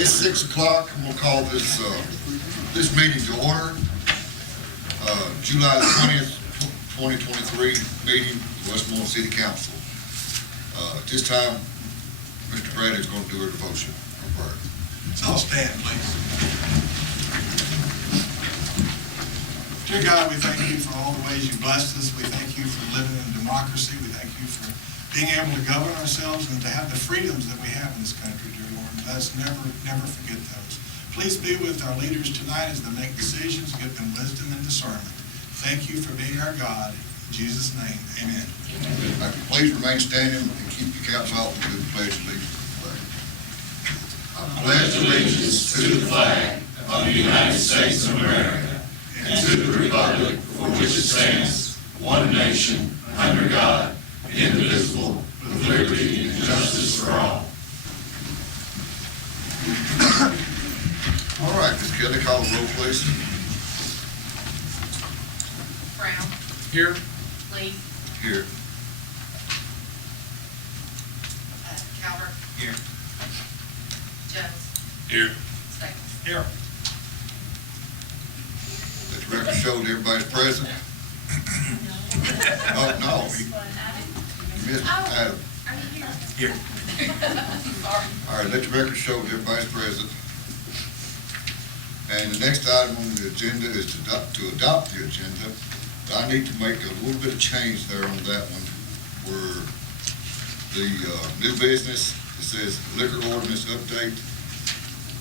it's 6 o'clock. I'm gonna call this meeting to order. July the 20th, 2023 meeting, Westmoreland City Council. At this time, Mr. Brad is going to do a devotion. So I'll stand, please. Dear God, we thank you for all the ways you blessed us. We thank you for living in democracy. We thank you for being able to govern ourselves and to have the freedoms that we have in this country, dear Lord. Let's never forget those. Please be with our leaders tonight as they make decisions, give them wisdom and discernment. Thank you for being our God. In Jesus' name, amen. Please remain standing and keep your caps off and do the pledge of allegiance. I pledge allegiance to the flag of the United States of America and to the republic for which it stands, one nation, under God, indivisible, with liberty and justice for all. All right, Ms. Kelly, call the roll, please. Brown. Here. Lee. Here. Calvert. Here. Jones. Here. Staples. Here. Let the record show that everybody's present. Oh, no. You missed Adam. Are you here? Here. Sorry. All right, let the record show that everybody's present. And the next item on the agenda is to adopt the agenda. But I need to make a little bit of change there on that one, where the new business, it says liquor ordinance update.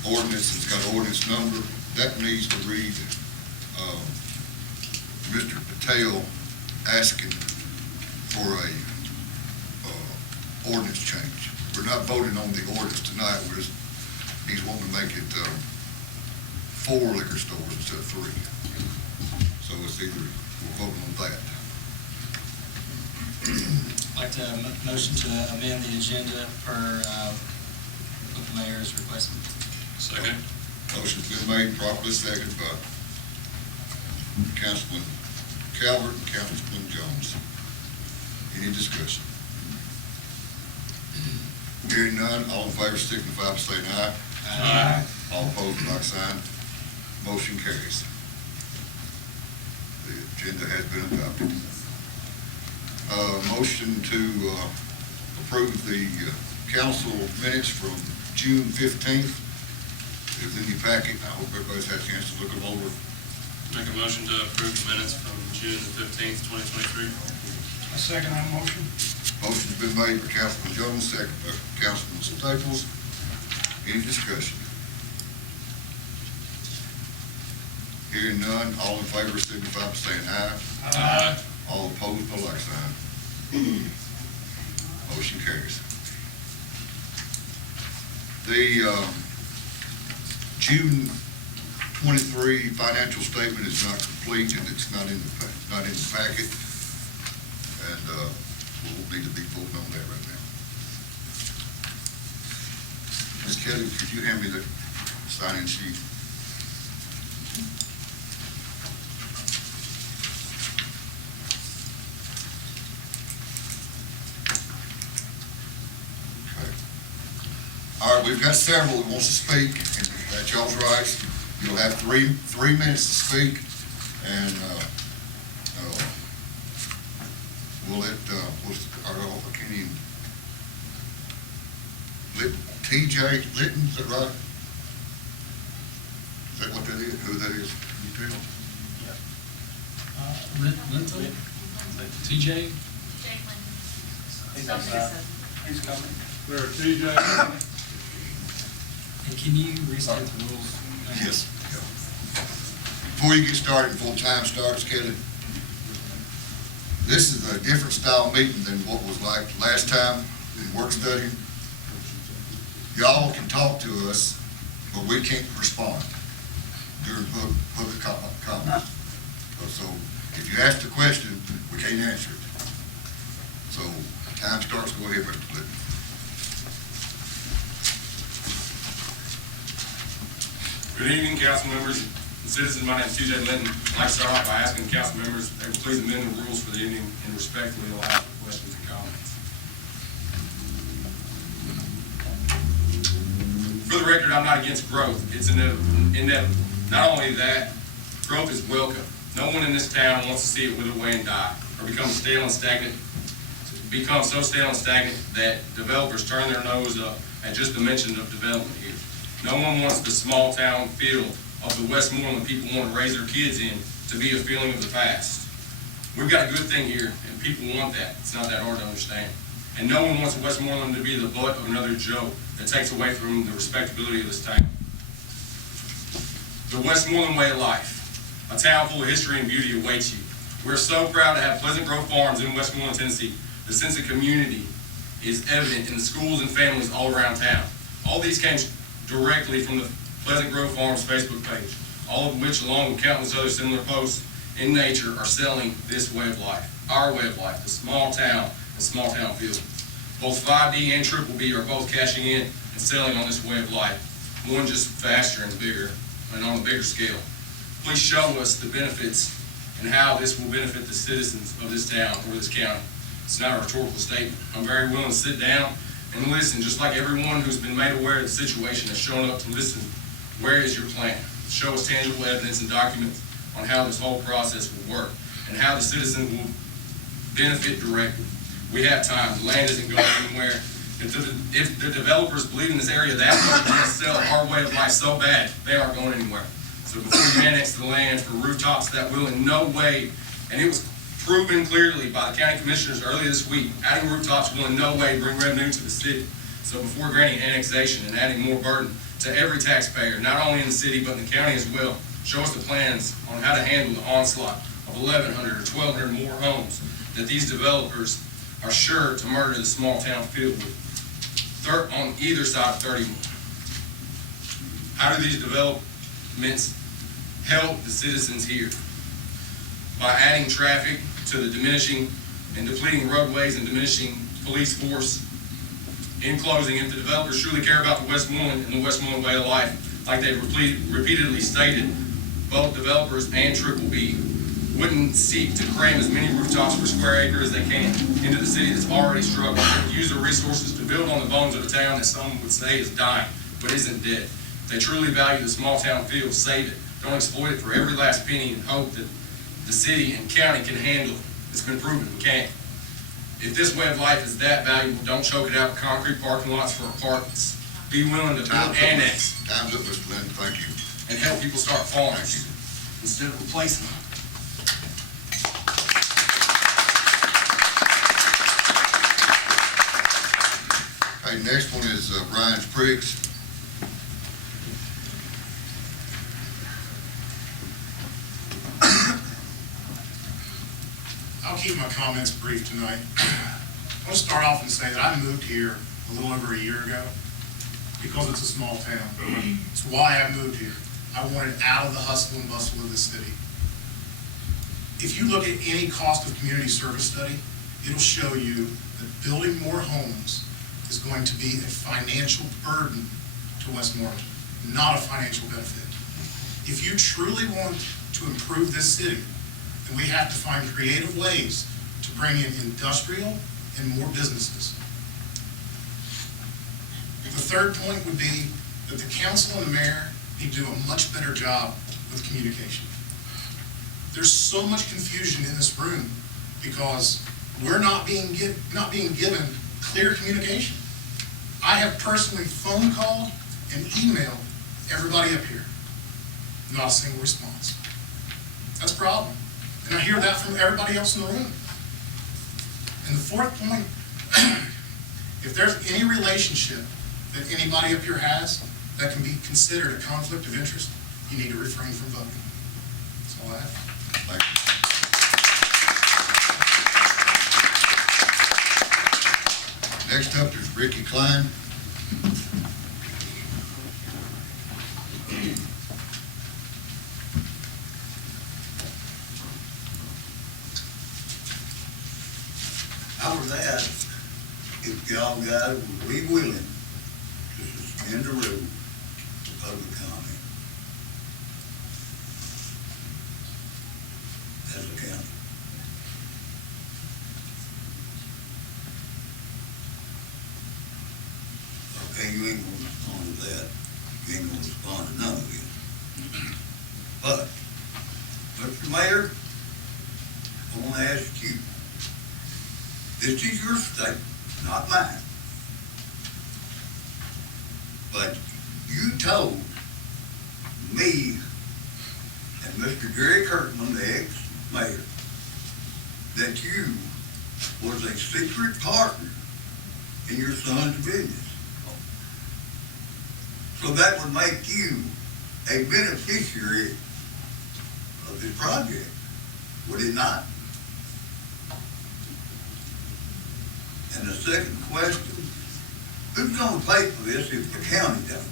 Ordinance, it's got ordinance number. That needs to read Mr. Patel asking for a ordinance change. We're not voting on the ordinance tonight. He's wanting to make it 4 liquor stores instead of 3. So it's either we're voting on that. I'd like to motion to amend the agenda per what the mayor is requesting. Second. Motion's been made, properly seconded by Councilman Calvert and Councilman Jones. Any discussion? Hearing none, all in favor signify by saying aye. Aye. All opposed, like sign. Motion carries. The agenda has been adopted. Motion to approve the council minutes from June 15th is in your packet. I hope everybody's had a chance to look them over. Make a motion to approve the minutes from June the 15th, 2023. I second that motion. Motion's been made by Councilman Jones, second by Councilman Staples. Any discussion? Hearing none, all in favor signify by saying aye. Aye. All opposed, by like sign. Motion carries. The June 23 financial statement is not complete and it's not in the packet, and we'll need to be voting on that right now. Ms. Kelly, could you hand me the sign-in sheet? Okay. All right, we've got several that wants to speak, and that's y'all's rights. You'll have three minutes to speak, and we'll let I can't even TJ Litton, is that right? Is that what that is? Who that is? Can you tell? Linton? TJ? He's coming. There, TJ. And can you restate the rules? Yes. Before you get started, before time starts, Kelly, this is a different style meeting than what was like last time in work study. Y'all can talk to us, but we can't respond during public comments. So if you ask the question, we can't answer it. So time starts, go ahead, Mr. Litton. Good evening, council members and citizens. My name is TJ Linton. I'd like to start off by asking the council members if they would please amend the rules for the evening and respectfully allow for questions and comments. For the record, I'm not against growth. It's inevitable. Not only that, growth is welcome. No one in this town wants to see it wither away and die, or become stale and stagnant, become so stale and stagnant that developers turn their nose up at just the mention of development here. No one wants the small town feel of the Westmoreland people want to raise their kids in to be a feeling of the past. We've got a good thing here, and people want that. It's not that hard to understand. And no one wants Westmoreland to be the butt of another joke that takes away from the respectability of this town. The Westmoreland way of life. A town full of history and beauty awaits you. We're so proud to have Pleasant Grove Farms in Westmoreland, Tennessee. The sense of community is evident in the schools and families all around town. All these came directly from the Pleasant Grove Farms Facebook page, all of which, along with countless other similar posts in nature, are selling this way of life, our way of life, the small town and small town feel. Both 5D and Triple B are both cashing in and selling on this way of life, one just faster and bigger, and on a bigger scale. Please show us the benefits and how this will benefit the citizens of this town or this county. It's not a rhetorical statement. I'm very willing to sit down and listen, just like everyone who's been made aware of the situation has shown up to listen. Where is your plan? Show us tangible evidence and documents on how this whole process will work and how the citizens will benefit directly. We have time. The land isn't going anywhere. If the developers believe in this area that much, they're going to sell our way of life so bad, they aren't going anywhere. So before you annex the land for rooftops, that will in no way, and it was proven clearly by the county commissioners earlier this week, adding rooftops will in no way bring revenue to the city. So before granting annexation and adding more burden to every taxpayer, not only in the city but in the county as well, show us the plans on how to handle the onslaught of 1,100 or 1,200 more homes that these developers are sure to murder the small town filled with on either side of 31. How do these developments help the citizens here? By adding traffic to the diminishing and depleting roadways and diminishing police force. In closing, if the developers truly care about the Westmoreland and the Westmoreland way of life, like they've repeatedly stated, both developers and Triple B wouldn't seek to cram as many rooftops per square acre as they can into the city that's already struggling. They would use their resources to build on the bones of a town that some would say is dying, but isn't dead. If they truly value the small town feel, save it. Don't exploit it for every last penny and hope that the city and county can handle it. It's been proven we can't. If this way of life is that valuable, don't choke it out with concrete parking lots for apartments. Be willing to build annex. Time's up, Mr. Lynn, thank you. And help people start farms instead of replacing them. Hey, next one is Brian Spriggs. I'll keep my comments brief tonight. I want to start off and say that I moved here a little over a year ago because it's a small town. It's why I moved here. I wanted out of the hustle and bustle of the city. If you look at any cost of community service study, it'll show you that building more homes is going to be a financial burden to Westmoreland, not a financial benefit. If you truly want to improve this city, then we have to find creative ways to bring in industrial and more businesses. The third point would be that the council and the mayor need to do a much better job with communication. There's so much confusion in this room because we're not being given clear communication. I have personally phone called and emailed everybody up here. Not a single response. That's a problem. And I hear that from everybody else in the room. And the fourth point, if there's any relationship that anybody up here has that can be considered a conflict of interest, you need to refrain from voting. That's all I have. Thank you. Next up is Ricky Klein. After that, if y'all guys would be willing to suspend the rule for public comment as a county. Okay, you ain't going to respond to that. you ain't gonna respond to none of this. But, Mr. Mayor, I wanna ask you, this is your state, not mine. But you told me and Mr. Jerry Kirkman, the ex-mayor, that you was a secret partner in your son's business. So that would make you a beneficiary of this project, would it not? And the second question, who's gonna pay for this if the county does?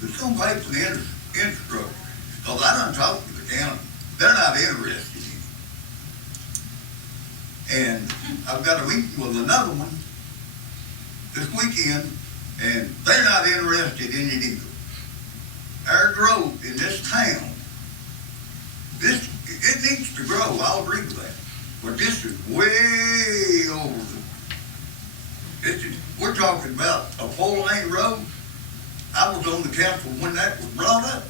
Who's gonna pay for the infrastructure? Because I done talked to the county, they're not interested in it. And I've got a meeting with another one this weekend, and they're not interested in it either. Our growth in this town, it needs to grow, I'll agree with that. But this is way over we're talking about a 4-lane road. I was on the council when that was brought up.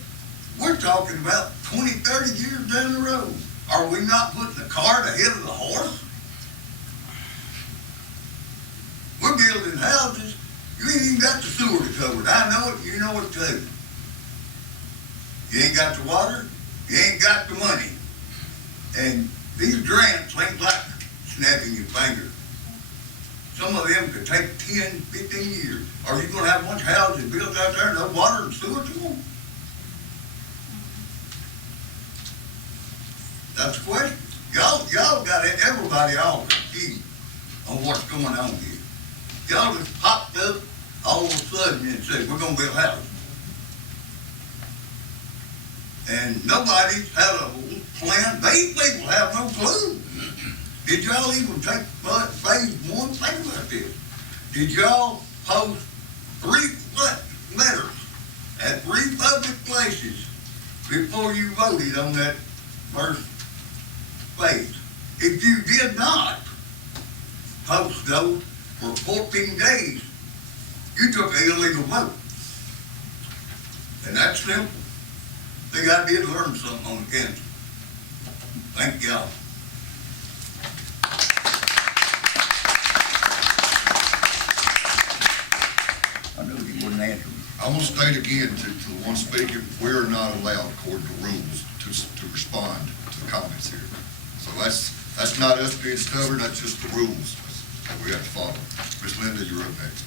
We're talking about 20, 30 years down the road. Are we not putting the cart ahead of the horse? We're building houses. You ain't even got the sewer covered. I know it, you know it too. You ain't got the water, you ain't got the money. And these grants ain't like snapping your finger. Some of them could take 10, 15 years. Are you gonna have a bunch of houses built out there, no water and sewer to them? That's the question. Y'all got everybody all confused on what's going on here. Y'all just popped up all of a sudden and said, we're gonna build houses. And nobody's had a plan. These people have no clue. Did y'all even take phase 1? Think about this. Did y'all post 3 letters at 3 public places before you voted on that first phase? If you did not post those for 14 days, you took an illegal vote. And that's simple. I think I did learn something on the council. Thank y'all. I knew he wouldn't answer me. I'm gonna state again to the one speaking, we're not allowed according to rules to respond to the comments here. So that's not us being stubborn, that's just the rules that we have to follow. Miss Linda, you're up next.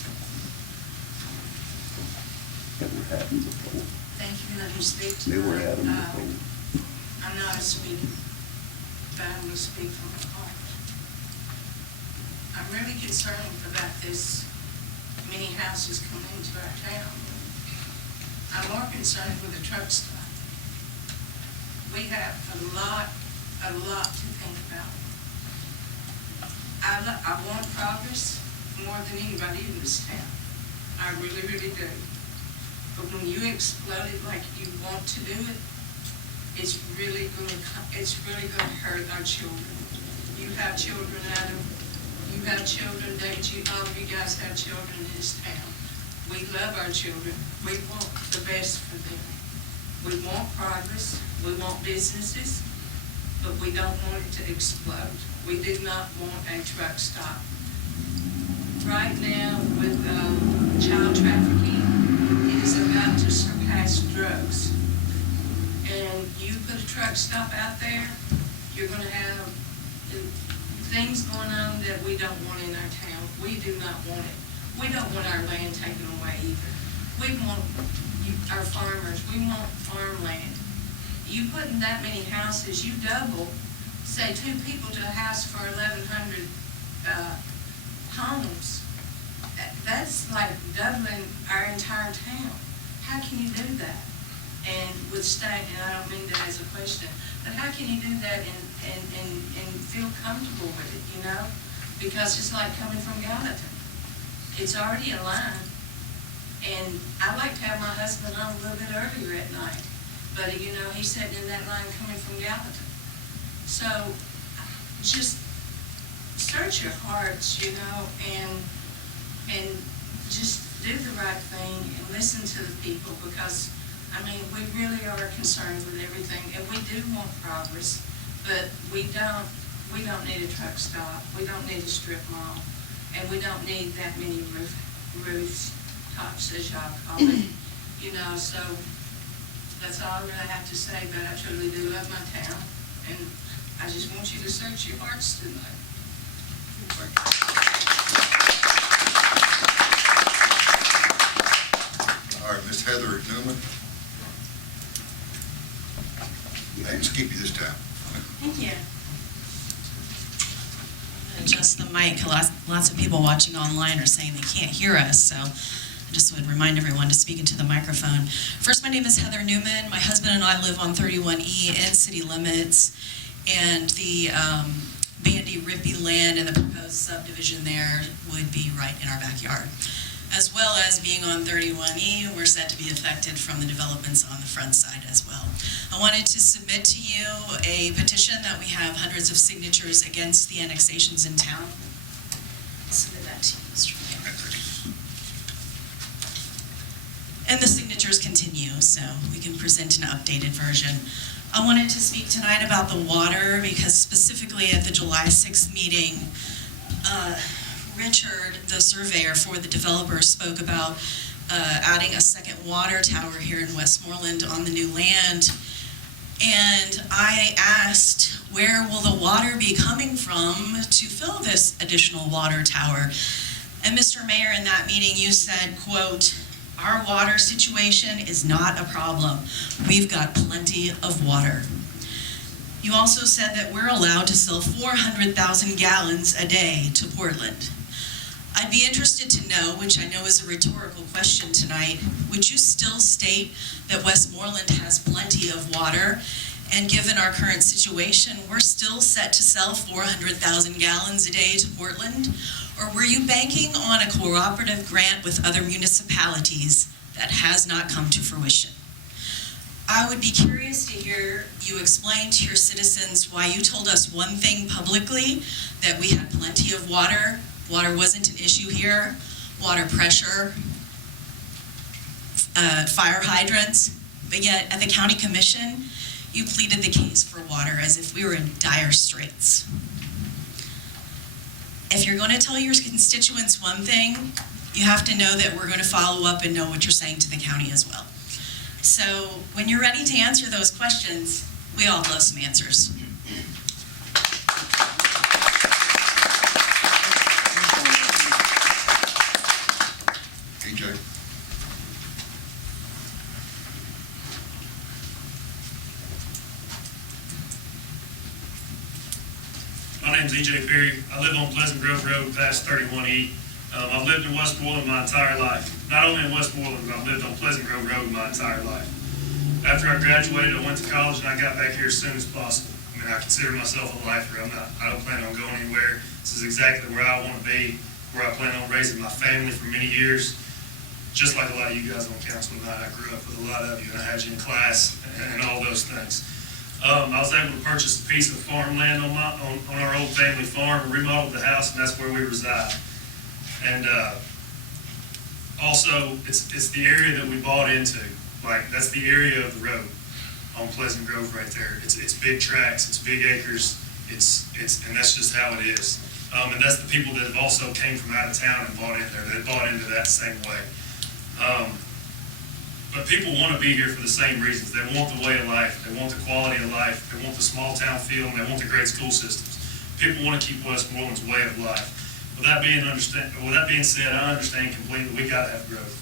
Never happened before. Thank you for letting me speak to Never you. happened before. I'm not a speaker, but I'm going to speak from my heart. I'm really concerned about this many houses coming into our town. I'm more concerned with the truck stop. We have a lot to think about. I want progress more than anybody in this town. I really, really do. But when you explode it like you want to do it, it's really going to hurt our children. You have children, Adam. You have children, David. All of you guys have children in this town. We love our children. We want the best for them. We want progress. We want businesses, but we don't want it to explode. We do not want a truck stop. Right now, with child trafficking, it is about to surpass drugs. And you put a truck stop out there, you're going to have things going on that we don't want in our town. We do not want it. We don't want our land taken away either. We want our farmers, we want farmland. You put in that many houses, you double, say 2 people to a house for 1,100 homes. That's like doubling our entire town. How can you do that? And with state, and I don't mean that as a question, but how can you do that and feel comfortable with it, you know? Because it's like coming from Gallatin. It's already a line. And I like to have my husband on a little bit earlier at night. But, you know, he's sitting in that line coming from Gallatin. So just search your hearts, you know, and just do the right thing and listen to the people, because, I mean, we really are concerned with everything, and we do want progress, but we don't need a truck stop, we don't need a strip mall, and we don't need that many rooftops, as y'all call it, you know, so that's all I really have to say, but I truly do love my town, and I just want you to search your hearts tonight. All right, Miss Heather Newman. I didn't skip you this time. Thank you. Adjust the mic. Lots of people watching online are saying they can't hear us, so I just would remind everyone to speak into the microphone. First, my name is Heather Newman. My husband and I live on 31E in city limits, and the Bandy Rippey land and the proposed subdivision there would be right in our backyard. As well as being on 31E, we're said to be affected from the developments on the front side as well. I wanted to submit to you a petition that we have hundreds of signatures against the annexations in town. I'll submit that to you, Mr. Mayor. And the signatures continue, so we can present an updated version. I wanted to speak tonight about the water because specifically at the July 6th meeting, Richard, the surveyor for the developer, spoke about adding a second water tower here in Westmoreland on the new land. And I asked, where will the water be coming from to fill this additional water tower? And Mr. Mayor, in that meeting you said, quote, "Our water situation is not a problem. We've got plenty of water." You also said that we're allowed to sell 400,000 gallons a day to Portland. I'd be interested to know, which I know is a rhetorical question tonight, would you still state that Westmoreland has plenty of water, and given our current situation, we're still set to sell 400,000 gallons a day to Portland? Or were you banking on a cooperative grant with other municipalities that has not come to fruition? I would be curious to hear you explain to your citizens why you told us one thing publicly, that we had plenty of water, water wasn't an issue here, water pressure, fire hydrants, but yet at the county commission, you pleaded the case for water as if we were in dire straits. If you're going to tell your constituents one thing, you have to know that we're going to follow up and know what you're saying to the county as well. So when you're ready to answer those questions, we all love some answers. EJ. My name's E.J. Perry. I live on Pleasant Grove Road past 31E. I've lived in Westmoreland my entire life. Not only in Westmoreland, but I've lived on Pleasant Grove Road my entire life. After I graduated, I went to college and I got back here as soon as possible. I mean, I consider myself a lifer. I don't plan on going anywhere. This is exactly where I want to be, where I plan on raising my family for many years. Just like a lot of you guys on council tonight, I grew up with a lot of you and I had you in class and all those things. I was able to purchase a piece of farmland on our old family farm and remodeled the house, and that's where we reside. And also, it's the area that we bought into. Like, that's the area of the road on Pleasant Grove right there. It's big tracts, it's big acres, and that's just how it is. And that's the people that have also came from out of town and bought in there. They bought into that same way. But people want to be here for the same reasons. They want the way of life. They want the quality of life. They want the small town feel, and they want the great school systems. People want to keep Westmoreland's way of life. With that being said, I understand completely we got to have growth.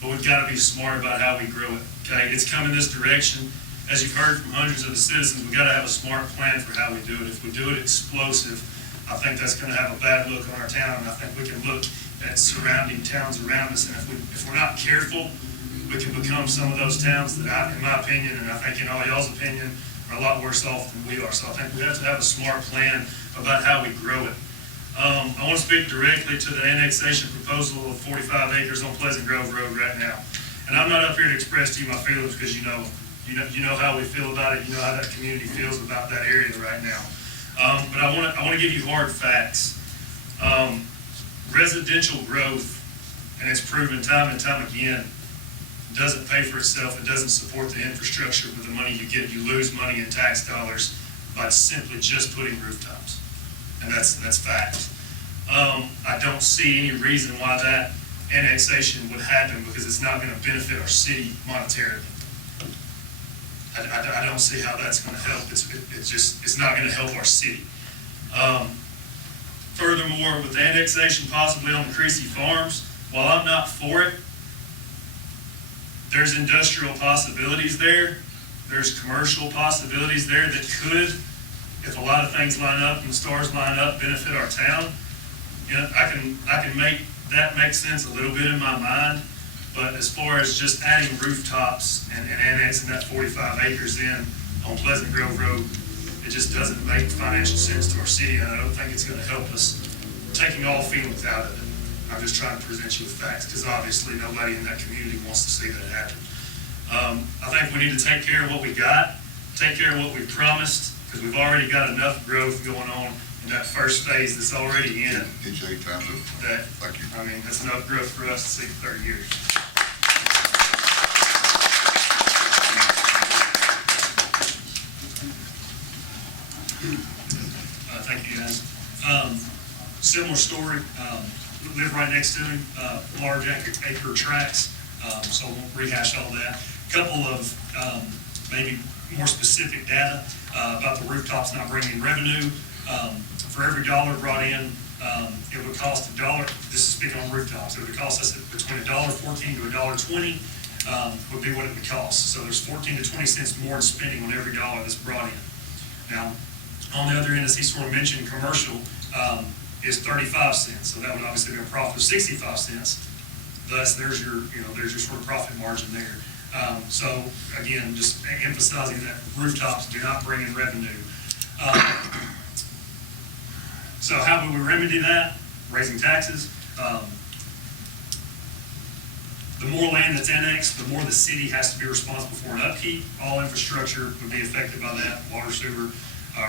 But we've got to be smart about how we grow it. Okay, it's coming this direction. As you've heard from hundreds of the citizens, we've got to have a smart plan for how we do it. If we do it explosive, I think that's going to have a bad look on our town, and I think we can look at surrounding towns around us, and if we're not careful, we can become some of those towns that, in my opinion, and I think in all y'all's opinion, are a lot worse off than we are. So I think we have to have a smart plan about how we grow it. I want to speak directly to the annexation proposal of 45 acres on Pleasant Grove Road right now. And I'm not up here to express to you my feelings because you know how we feel about it. You know how that community feels about that area right now. But I want to give you hard facts. Residential growth and it's proven time and time again, doesn't pay for itself, it doesn't support the infrastructure with the money you get. You lose money in tax dollars by simply just putting rooftops. And that's fact. I don't see any reason why that annexation would happen, because it's not gonna benefit our city monetarily. I don't see how that's gonna help. It's not gonna help our city. Furthermore, with the annexation possibly on the Creasy Farms, while I'm not for it, there's industrial possibilities there. There's commercial possibilities there that could, if a lot of things line up and the stars line up, benefit our town. You know, I can make that make sense a little bit in my mind, but as far as just adding rooftops and annexing that 45 acres in on Pleasant Grove Road, it just doesn't make financial sense to our city, and I don't think it's gonna help us. Taking all feelings out of it, I'm just trying to present you with facts, because obviously nobody in that community wants to see that happen. I think we need to take care of what we got, take care of what we promised, because we've already got enough growth going on in that first phase that's already in. DJ, time to, That, thank you. I mean, that's enough growth for us to see for 30 years. Thank you, guys. Similar story, live right next to him, large acre tracts, so I won't rehash all that. Couple of maybe more specific data about the rooftops not bringing in revenue. For every dollar brought in, it would cost $1, this is speaking on rooftops, it would cost us between $1.14 to $1.20 would be what it would cost. So there's 14 to 20 cents more in spending on every dollar that's brought in. Now, on the other end, as he sort of mentioned, commercial is 35 cents. So that would obviously be a profit of 65 cents. Thus, there's your sort of profit margin there. So again, just emphasizing that rooftops do not bring in revenue. So how would we remedy that? Raising taxes. The more land that's annexed, the more the city has to be responsible for an upkeep. All infrastructure would be affected by that, water, sewer,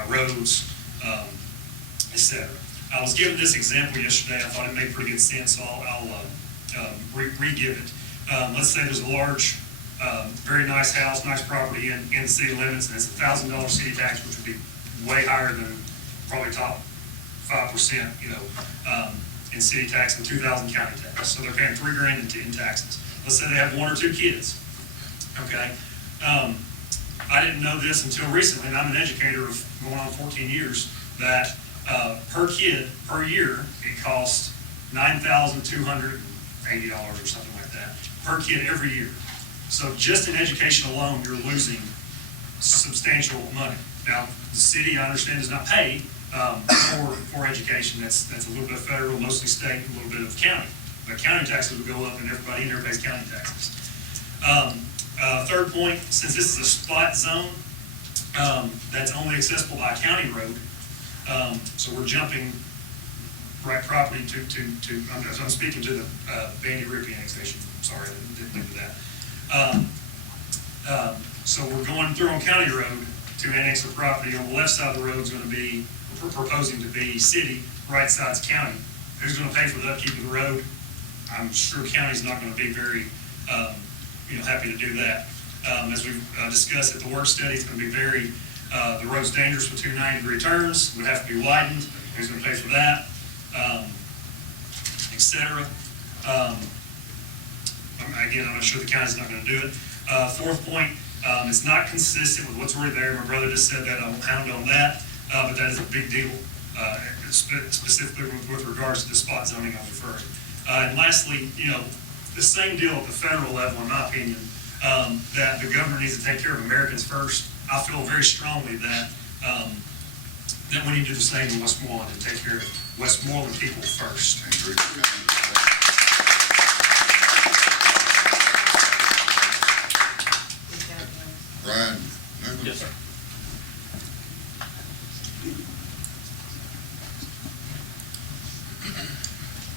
roads, et cetera. I was given this example yesterday. I thought it made pretty good sense, so I'll re-give it. Let's say there's a large, very nice house, nice property in the city limits, and it's $1,000 city tax, which would be way higher than probably top 5%, in city tax and 2,000 county tax. So they're paying $3,000 in taxes. Let's say they have 1 or 2 kids. Okay. I didn't know this until recently, and I'm an educator of going on 14 years, that per kid, per year, it costs $9,280 or something like that, per kid every year. So just in education alone, you're losing substantial money. Now, the city, I understand, does not pay for education. That's a little bit of federal, mostly state, a little bit of county. But county taxes would go up, and everybody in there pays county taxes. Third point, since this is a spot zone, that's only accessible by a county road, so we're jumping right property I'm speaking to the Bandy Rippey annexation. Sorry, I didn't think of that. So we're going through on county road to annex the property. On the left side of the road is going to be, we're proposing to be city, right side's county. Who's going to pay for the upkeep of the road? I'm sure county's not going to be very happy to do that. As we've discussed at the work study, it's going to be the road's dangerous with 2 90-degree turns, would have to be widened. Who's going to pay for that? Et cetera. Again, I'm not sure the county's not going to do it. Fourth point, it's not consistent with what's already there. My brother just said that. I won't pound on that, but that is a big deal, specifically with regards to the spot zoning I'm referring. And lastly, the same deal at the federal level, in my opinion, that the governor needs to take care of Americans first. I feel very strongly that we need to do the same in Westmoreland and take care of Westmoreland people first. Brian? Yes, sir.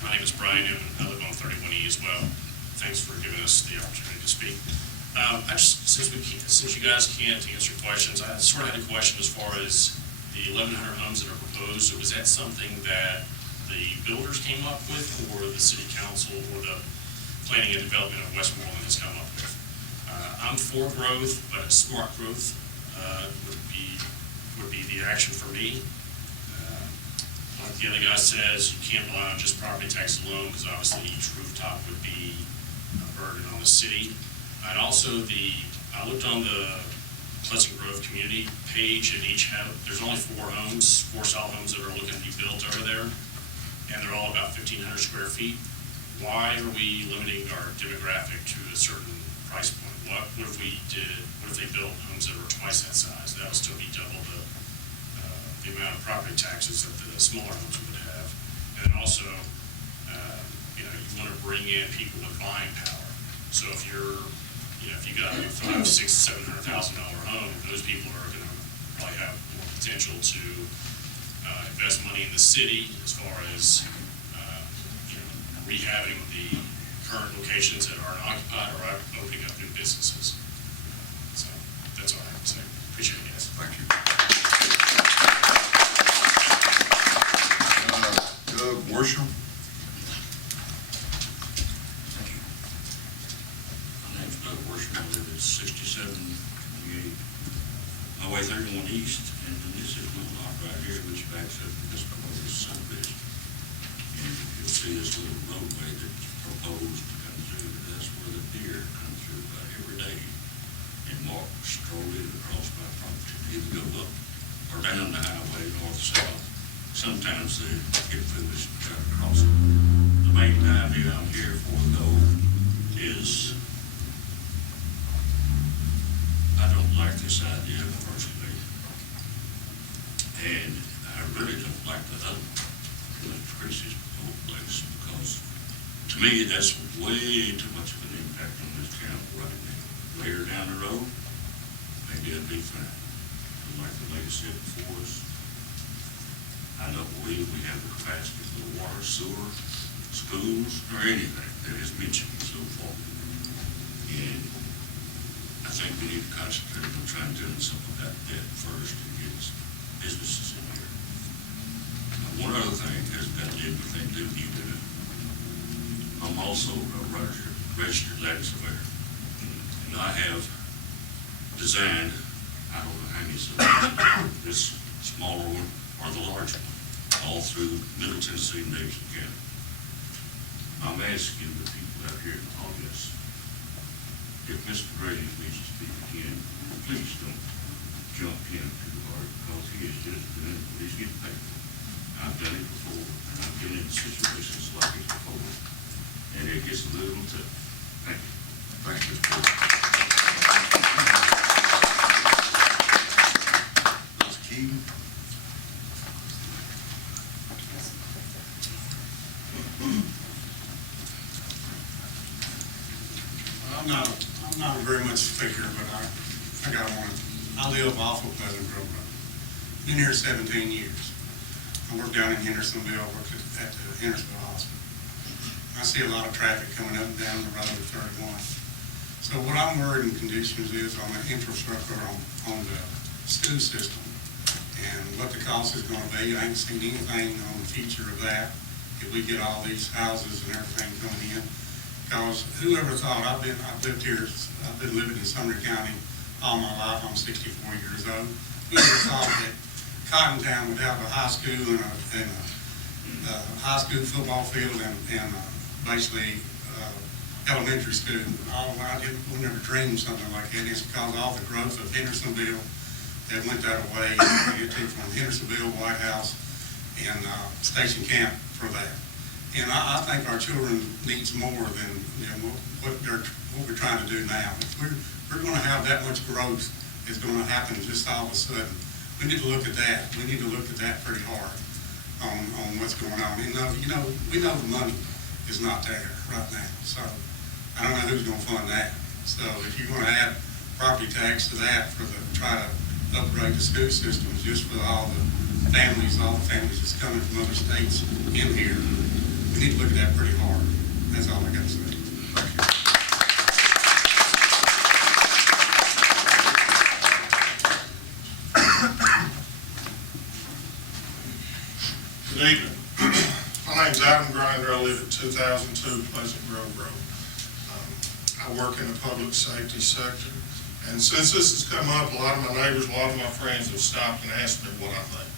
My name is Brian, and I live on 31E as well. Thanks for giving us the opportunity to speak. Since you guys can't answer questions, I sort of had a question as far as the 1,100 homes that are proposed. So was that something that the builders came up with, or the city council, or the Planning and Development of Westmoreland has come up with. I'm for growth, but smart growth would be the action for me. Like the other guy says, you can't rely on just property tax alone, because obviously each rooftop would be a burden on the city. And also I looked on the Pleasant Grove community page, and there's only 4 solid homes that are looking to be built over there, and they're all about 1,500 square feet. Why are we limiting our demographic to a certain price point? What if they built homes that were twice that size? That would still be double the amount of property taxes that the smaller homes would have. And then also, you want to bring in people with buying power. So if if you got a $500,000, $600,000, $700,000 home, those people are going to probably have more potential to invest money in the city as far as rehabbing the current locations that aren't occupied or opening up new businesses. So that's all I have to say. Appreciate it, guys. Thank you. Doug Worsham. My name's Doug Worsham. I live at 6728 Highway 31 East, and this is my lot right here, which backs up to this proposed subdivision. And you'll see this little roadway that's proposed to come through. That's where the deer come through about every day and walk strolling across my property. They either go up or down the highway, north-south. Sometimes they get foolish and try to cross it. The main idea I'm here for, though, is I don't like this idea personally, and I really don't like the other one, Chris's old place, because to me that's way too much of an impact on this town right now. Later down the road, maybe it'll be fine. And like the lady said before us, I don't believe we have the capacity for the water, sewer, schools, or anything that is mentioned so far. And I think we need to concentrate on trying to do something about that first and get businesses in here. Now, one other thing has got to do with anything to do with you. I'm also a registered land surveyor. And I have designed, I don't know how many subdivisions, this smaller one or the large one, all through Middle Tennessee and Davidson County. I'm asking the people out here in the audience, if Mr. Graves needs to speak again, please don't jump in too hard, because he is just doing what he's getting paid for. I've done it before, and I've been in situations like this before, and it gets a little tough. Thank you. Thank you. Ms. Keaton. I'm not very much speaker, but I live off of Pleasant Grove Road. Been here 17 years. I work down in Hendersonville, work at the Hendersonville Hospital. I see a lot of traffic coming up and down the road at 31. So what I'm worried in conditions is on the infrastructure on the school system and what the cost is gonna be. I ain't seen anything on the future of that, if we get all these houses and everything coming in. Because whoever thought, I've been living in Sumner County all my life. I'm 64 years old. Whoever thought that Cottontown would have a high school and a high school football field and basically elementary school. We never dreamed something like that. It's because of all the growth of Hendersonville that went that way. You took from Hendersonville, White House, and Station Camp for that. And I think our children needs more than what we're trying to do now. If we're going to have that much growth, it's going to happen just all of a sudden. We need to look at that. We need to look at that pretty hard on what's going on. We know the money is not there right now. So I don't know who's going to fund that. So if you're going to add property tax to that try to upgrade the school systems just for all the families that's coming from other states in here, we need to look at that pretty hard. That's all I got to say. Good evening. My name's Adam Grinder. I live at 2002 Pleasant Grove Road. I work in the public safety sector. And since this has come up, a lot of my neighbors, a lot of my friends have stopped and asked me what I think.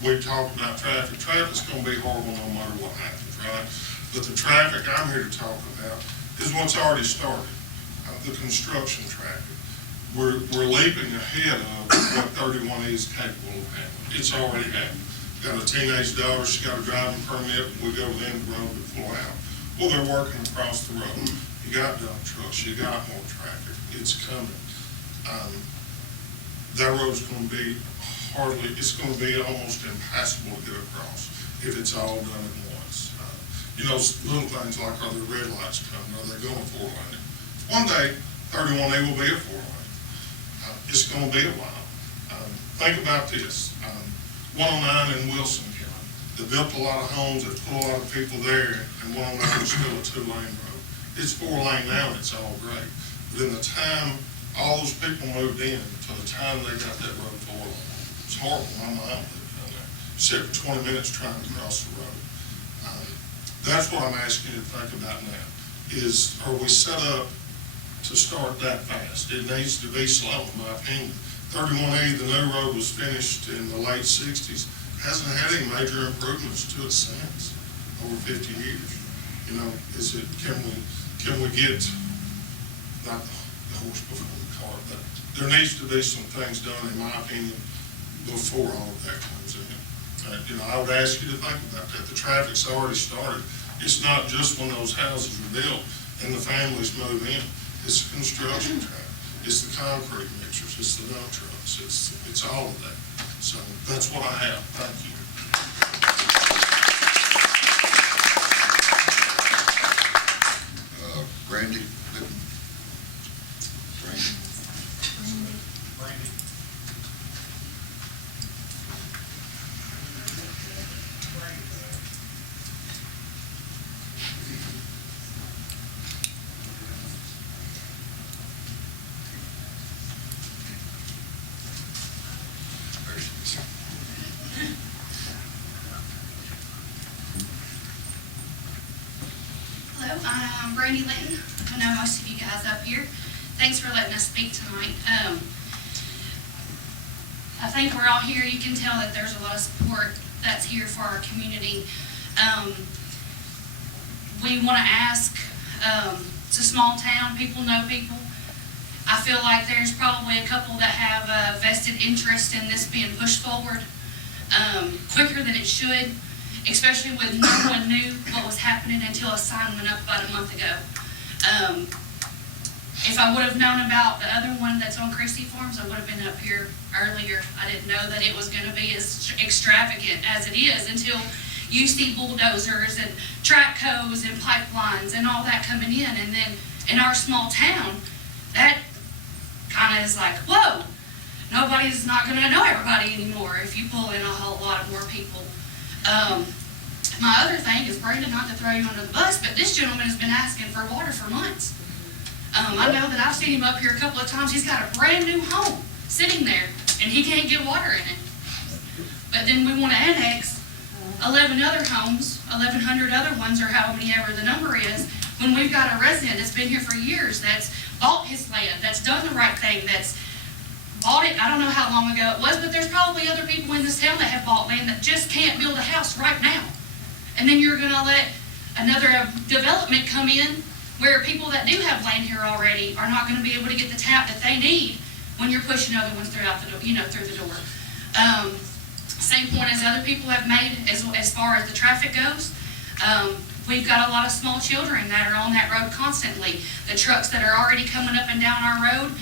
We've talked about traffic. Traffic's gonna be horrible no matter what happens, right? But the traffic I'm here to talk about is what's already started, the construction traffic. We're leaping ahead of what 31E is capable of handling. It's already happened. Got a teenage daughter, she got a driving permit, we go to the end of the road to pull out. Well, they're working across the road. You got dump trucks, you got more traffic, it's coming. That road's gonna be it's gonna be almost impassable to get across if it's all done at once. Little things like, are there red lights coming, are they going 4-lane? One day, 31A will be a 4-lane. It's gonna be a while. Think about this, 109 in Wilson County, they built a lot of homes, they put a lot of people there, and 109 is still a 2-lane road. It's 4-lane now, and it's all great. But in the time all those people moved in, to the time they got that road 4-lane, it's horrible. My mom lived down there. Sit for 20 minutes trying to cross the road. That's what I'm asking you to think about now, is are we set up to start that fast? It needs to be slow, in my opinion. 31E, the new road was finished in the late 60s. Hasn't had any major improvements to it since, over 50 years. Can we get, not the horse before the cart, but there needs to be some things done, in my opinion, before all of that comes in. I would ask you to think about that. The traffic's already started. It's not just when those houses are built and the families move in. It's the construction traffic. It's the concrete mixers. It's the dump trucks. It's all of that. So that's what I have. Thank you. Brandy Litton. Brandy. Hello, I'm Brandy Linton. I know most of you guys up here. Thanks for letting us speak tonight. I think we're all here. You can tell that there's a lot of support that's here for our community. We want to ask, it's a small town, people know people. I feel like there's probably a couple that have a vested interest in this being pushed forward quicker than it should, especially with no one knew what was happening until a sign went up about a month ago. If I would have known about the other one that's on Christie Farms, I would have been up here earlier. I didn't know that it was going to be as extravagant as it is until you see bulldozers and track hoes and pipelines and all that coming in. And then in our small town, that kind of is like, whoa, nobody's not going to know everybody anymore if you pull in a whole lot more people. My other thing is, Brandon, not to throw you under the bus, but this gentleman has been asking for water for months. I know that I've seen him up here a couple of times. He's got a brand new home sitting there, and he can't get water in it. But then we want to annex 11 other homes, 1,100 other ones, or however many ever the number is, when we've got a resident that's been here for years, that's bought his land, that's done the right thing, that's bought it, I don't know how long ago it was, but there's probably other people in this town that have bought land that just can't build a house right now. And then you're going to let another development come in where people that do have land here already are not going to be able to get the tap that they need when you're pushing other ones throughout the door, through the door. Same point as other people have made as far as the traffic goes. We've got a lot of small children that are on that road constantly. The trucks that are already coming up and down our road,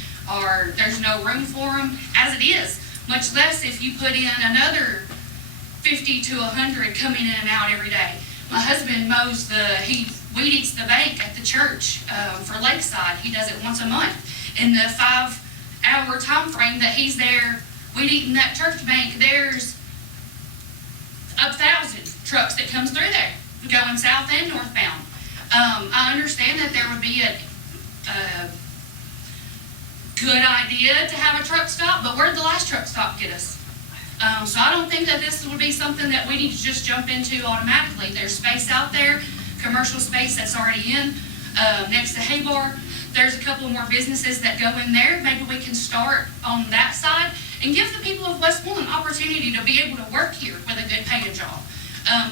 there's no room for them as it is, much less if you put in another 50 to 100 coming in and out every day. My husband mows he weed eats the bank at the church for Lakeside. He does it once a month. In the 5-hour time frame that he's there weed eating that church bank, there's 1,000 trucks that comes through there, going south and northbound. I understand that there would be a good idea to have a truck stop, but where'd the last truck stop get us? So I don't think that this would be something that we need to just jump into automatically. There's space out there, commercial space that's already in, next to Haybar. there's a couple more businesses that go in there. Maybe we can start on that side and give the people of Westmoreland an opportunity to be able to work here with a good paying job.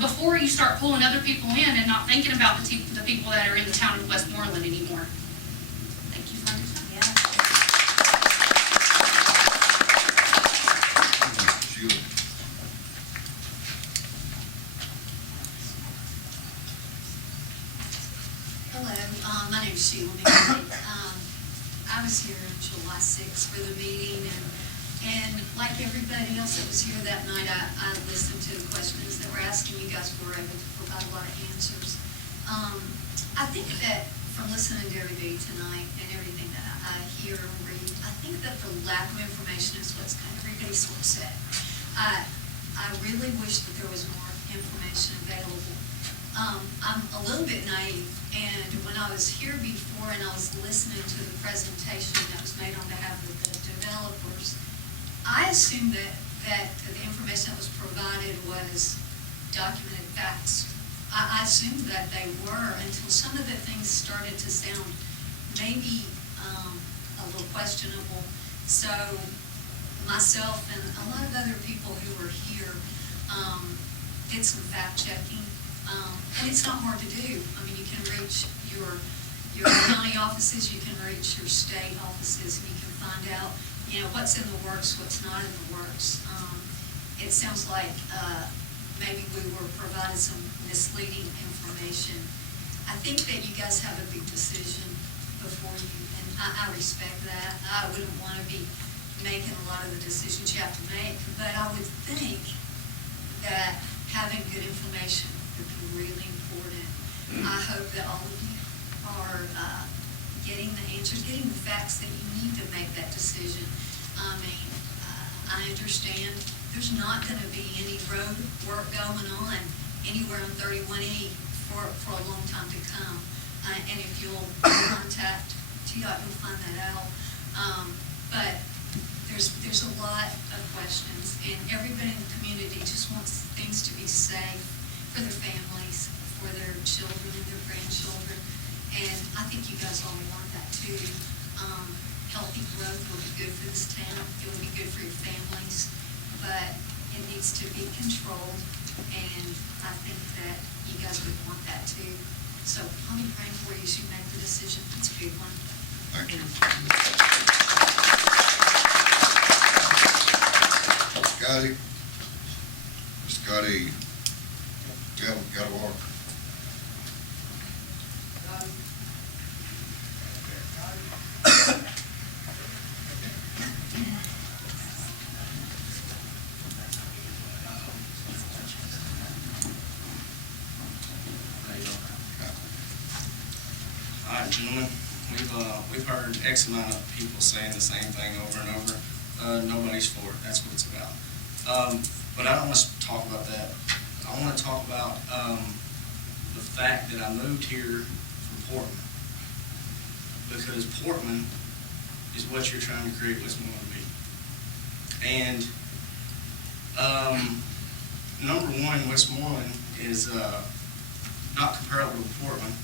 Before you start pulling other people in and not thinking about the people that are in the town of Westmoreland anymore. Thank you for your time. Sheila. Hello, my name's Sheila McKinney. I was here on July 6th for the meeting, and like everybody else that was here that night, I listened to the questions that were asked, and you guys were able to provide a lot of answers. I think that from listening to everybody tonight and everything that I hear and read, I think that the lack of information is what's kind of everybody sort of said. I really wish that there was more information available. I'm a little bit naive, and when I was here before and I was listening to the presentation that was made on behalf of the developers, I assumed that the information that was provided was documented facts. I assumed that they were until some of the things started to sound maybe a little questionable. So myself and a lot of other people who were here did some fact checking. And it's not hard to do. I mean, you can reach your county offices, you can reach your state offices, and you can find out, what's in the works, what's not in the works. It sounds like maybe we were provided some misleading information. I think that you guys have a big decision before you, and I respect that. I wouldn't want to be making a lot of the decisions you have to make, but I would think that having good information would be really important. I hope that all of you are getting the answers, getting the facts that you need to make that decision. I mean, I understand there's not going to be any road work going on anywhere on 31E for a long time to come. And if you'll contact TDOT, you'll find that out. But there's a lot of questions, and everybody in the community just wants things to be safe for their families, for their children and their grandchildren, and I think you guys all want that too. Healthy growth will be good for this town, it will be good for your families, but it needs to be controlled, and I think that you guys would want that too. So I'll be praying for you as you make the decision. It's a big one. Thank you. Scotty? Scotty, got a walk. All right, gentlemen, we've heard X amount of people saying the same thing over and over. Nobody's for it. That's what it's about. But I don't want to talk about that. I want to talk about the fact that I moved here from Portland, because Portland is what you're trying to create Westmoreland to be. And number one, Westmoreland is not comparable to Portland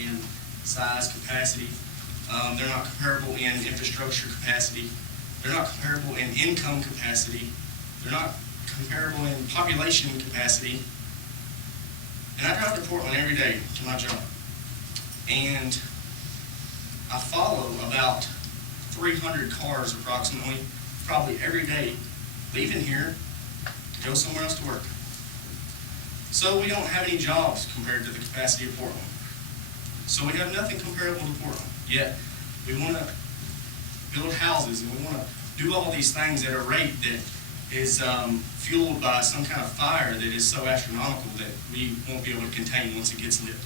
in size, capacity. They're not comparable in infrastructure capacity. They're not comparable in income capacity. They're not comparable in population capacity. And I drive to Portland every day to my job. And I follow about 300 cars approximately, probably every day, leaving here to go somewhere else to work. So we don't have any jobs compared to the capacity of Portland. So we have nothing comparable to Portland. Yet we want to build houses and we want to do all these things at a rate that is fueled by some kind of fire that is so astronomical that we won't be able to contain once it gets lit.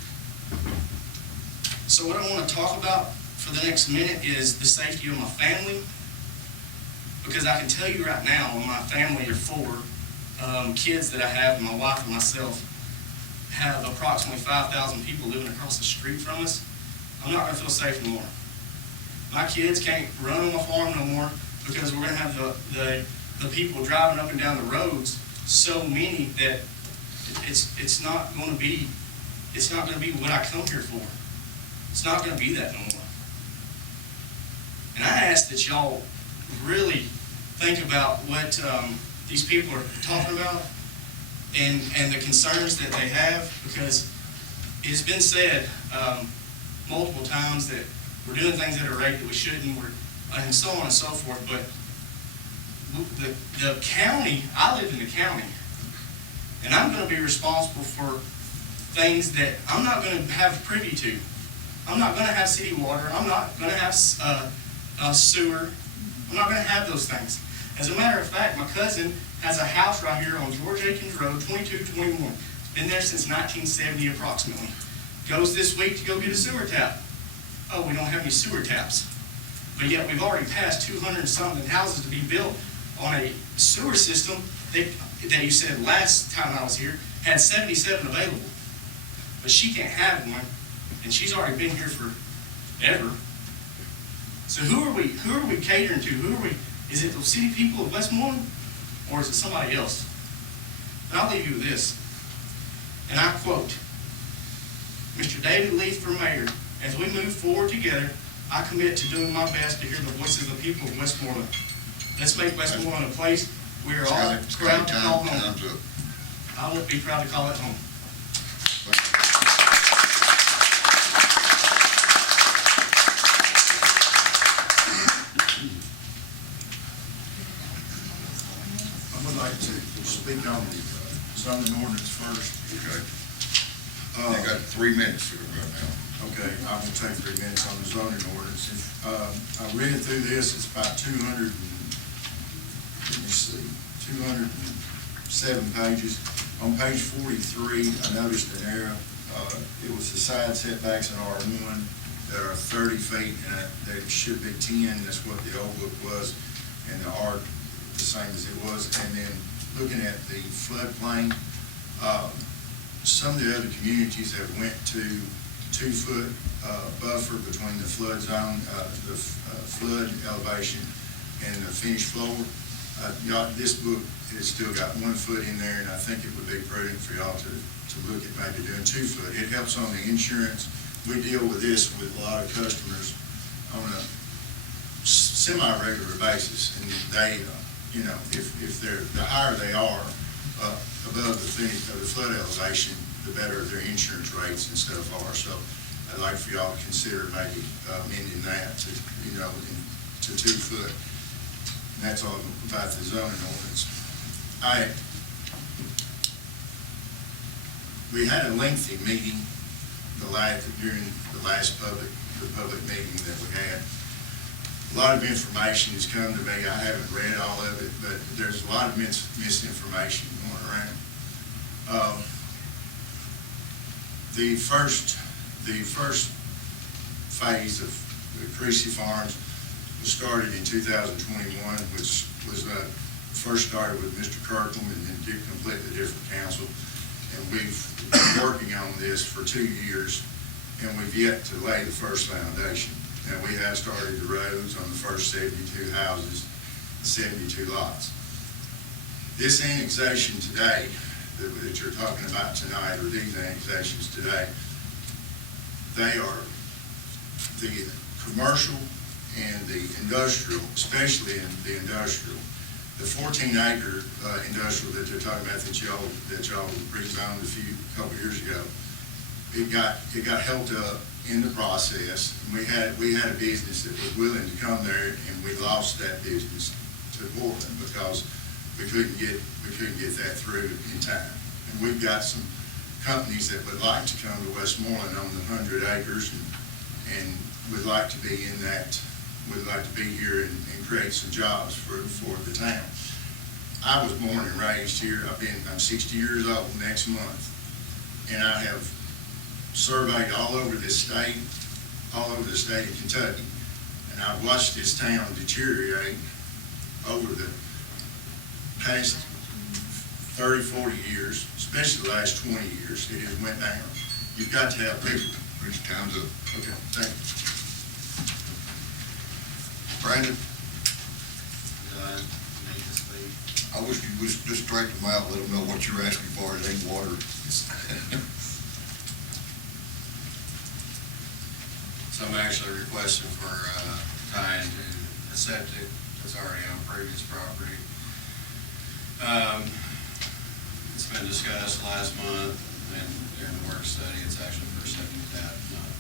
So what I want to talk about for the next minute is the safety of my family, because I can tell you right now, my family of 4 kids that I have, and my wife and myself, have approximately 5,000 people living across the street from us. I'm not going to feel safe anymore. My kids can't run on my farm no more because we're going to have the people driving up and down the roads, so many that it's not going to be what I come here for. It's not going to be that no more. And I ask that y'all really think about what these people are talking about and the concerns that they have, because it's been said multiple times that we're doing things at a rate that we shouldn't, and so on and so forth. But the county, I live in the county, and I'm going to be responsible for things that I'm not going to have privy to. I'm not going to have city water. I'm not going to have sewer. I'm not going to have those things. As a matter of fact, my cousin has a house right here on George Akins Road, 2221. It's been there since 1970 approximately. Goes this week to go get a sewer tap. Oh, we don't have any sewer taps. But yet we've already passed 200 and something houses to be built on a sewer system that you said last time I was here had 77 available. But she can't have one, and she's already been here forever. So who are we catering to? Is it the city people of Westmoreland, or is it somebody else? And I'll leave you with this. And I quote, Mr. David Leith for mayor, as we move forward together, I commit to doing my best to hear the voices of the people of Westmoreland. Let's make Westmoreland a place we are all proud to call home. I would be proud to call it home. I would like to speak on the zoning ordinance first. Okay. You got 3 minutes right now. Okay, I will take 3 minutes on the zoning ordinance. I read through this, it's about 207 pages. On page 43, I noticed an error. It was the side setbacks in R1 that are 30 feet, and they should be 10. That's what the old book was, and the R the same as it was. And then looking at the floodplain, some of the other communities have went to 2-foot buffer between the flood zone, the flood elevation and the finished floor. This book has still got 1 foot in there, and I think it would be prudent for y'all to look at maybe doing 2 foot. It helps on the insurance. We deal with this with a lot of customers on a semi-regular basis, and they, if they're, the higher they are above the flood elevation, the better their insurance rates and stuff are. So I'd like for y'all to consider maybe amending that to, to 2 foot. And that's all about the zoning ordinance. We had a lengthy meeting during the last public meeting that we had. A lot of information has come to me. I haven't read all of it, but there's a lot of misinformation going around. The first phase of the Creasy Farms was started in 2021, which was first started with Mr. Kirkland and then did completely different council. And we've been working on this for 2 years, and we've yet to lay the first foundation. And we have started the roads on the first 72 houses, 72 lots. This annexation today that you're talking about tonight, or these annexations today, they are the commercial and the industrial, especially in the industrial. The 14-acre industrial that they're talking about that y'all rezoned a couple years ago, it got held up in the process. And we had a business that was willing to come there, and we lost that business to Portland because we couldn't get that through in time. And we've got some companies that would like to come to Westmoreland on the 100 acres and would like to be in that, would like to be here and create some jobs for the town. I was born and raised here. I'm 60 years old next month, and I have surveyed all over the state of Kentucky, and I've watched this town deteriorate over the past 30, 40 years, especially the last 20 years. It has went down. You've got to have people. Rich, time's up. Okay, thank you. Brandon? I wish you would just straighten them out, let them know what you're asking for. It ain't water. So I'm actually requesting for tying to a septic that's already on previous property. It's been discussed last month and during the work study, it's actually for septic tap, not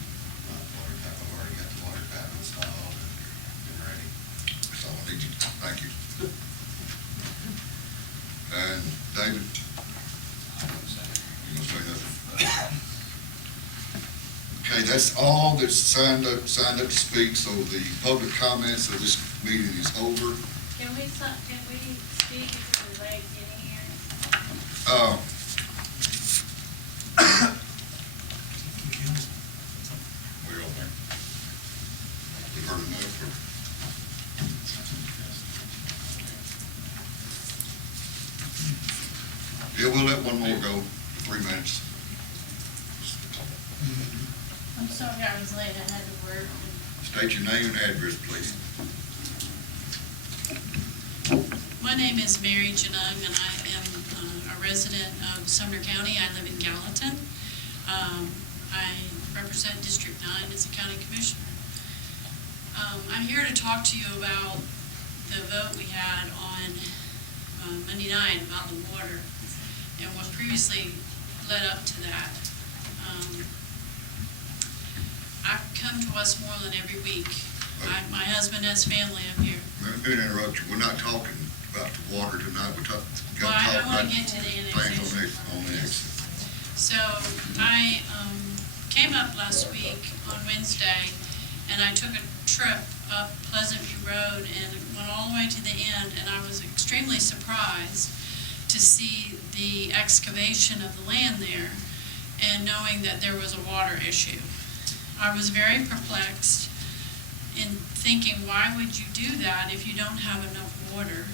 water tap. I've already got the water tap installed and ready. That's all I need you. Thank you. And David? You gonna say nothing? Okay, that's all that's signed up to speak, so the public comments of this meeting is over. Can we speak if we're late getting here? Well, we've heard enough. Yeah, we'll let one more go, 3 minutes. I'm sorry I was late, I had to work. State your name and address, please. My name is Mary Janung, and I am a resident of Sumner County. I live in Gallatin. I represent District 9 as a county commissioner. I'm here to talk to you about the vote we had on Monday night about the water and what previously led up to that. I come to Westmoreland every week. My husband has family up here. Let me interrupt you. We're not talking about the water tonight. We're talking. Well, I don't want to get to the Things annexation. on the exit. So I came up last week on Wednesday, and I took a trip up Pleasant View Road and went all the way to the end, and I was extremely surprised to see the excavation of the land there and knowing that there was a water issue. I was very perplexed in thinking, why would you do that if you don't have enough water?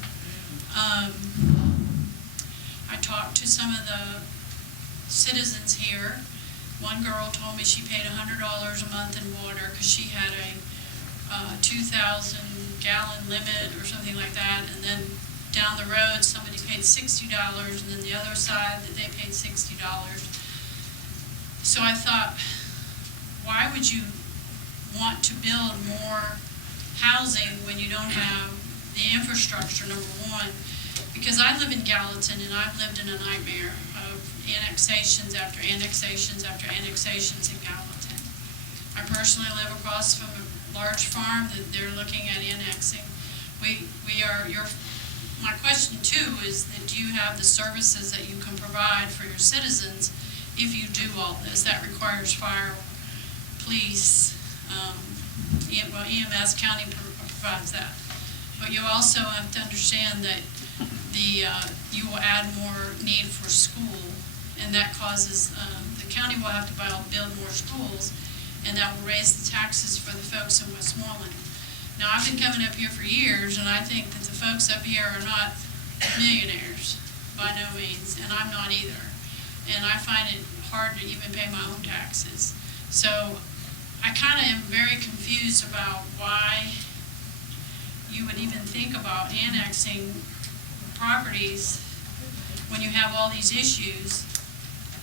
I talked to some of the citizens here. One girl told me she paid $100 a month in water because she had a 2,000 gallon limit or something like that, and then down the road somebody paid $60, and then the other side that they paid $60. So I thought, why would you want to build more housing when you don't have the infrastructure, number one? Because I live in Gallatin, and I've lived in a nightmare of annexations after annexations after annexations in Gallatin. I personally live across from a large farm that they're looking at annexing. My question too is that do you have the services that you can provide for your citizens if you do all this? That requires fire, police, EMS county provides that. But you also have to understand that you will add more need for school, and that causes, the county will have to build more schools, and that will raise the taxes for the folks in Westmoreland. Now, I've been coming up here for years, and I think that the folks up here are not millionaires, by no means, and I'm not either. And I find it hard to even pay my own taxes. So I kind of am very confused about why you would even think about annexing properties when you have all these issues,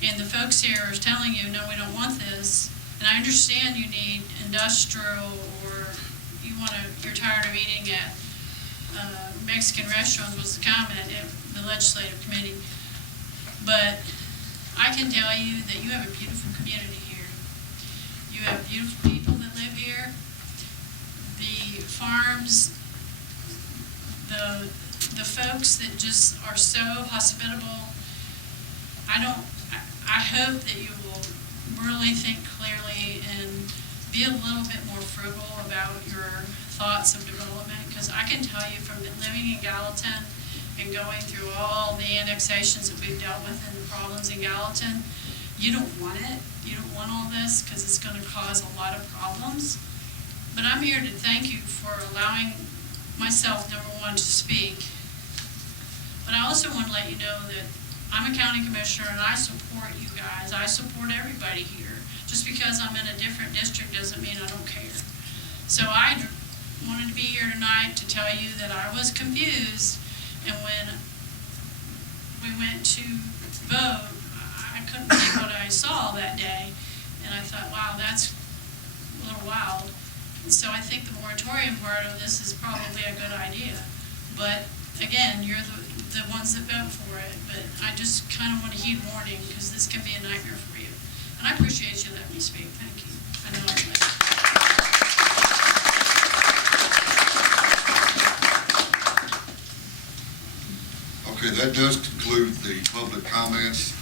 and the folks here are telling you, no, we don't want this. And I understand you need industrial, or you're tired of eating at Mexican restaurants, was the comment at the legislative committee. But I can tell you that you have a beautiful community here. You have beautiful people that live here. The farms, the folks that just are so hospitable. I hope that you will really think clearly and be a little bit more frugal about your thoughts of development, because I can tell you from living in Gallatin and going through all the annexations that we've dealt with and the problems in Gallatin, you don't want it. You don't want all this because it's going to cause a lot of problems. But I'm here to thank you for allowing myself, number one, to speak. But I also want to let you know that I'm a county commissioner and I support you guys. I support everybody here. Just because I'm in a different district doesn't mean I don't care. So I wanted to be here tonight to tell you that I was confused, and when we went to vote, I couldn't believe what I saw that day, and I thought, wow, that's a little wild. So I think the moratorium part of this is probably a good idea. But again, you're the ones that vote for it, but I just kind of want to heed warning because this can be a nightmare for you. And I appreciate you letting me speak. Thank you. I know I'm late. Okay, that does conclude the public comments.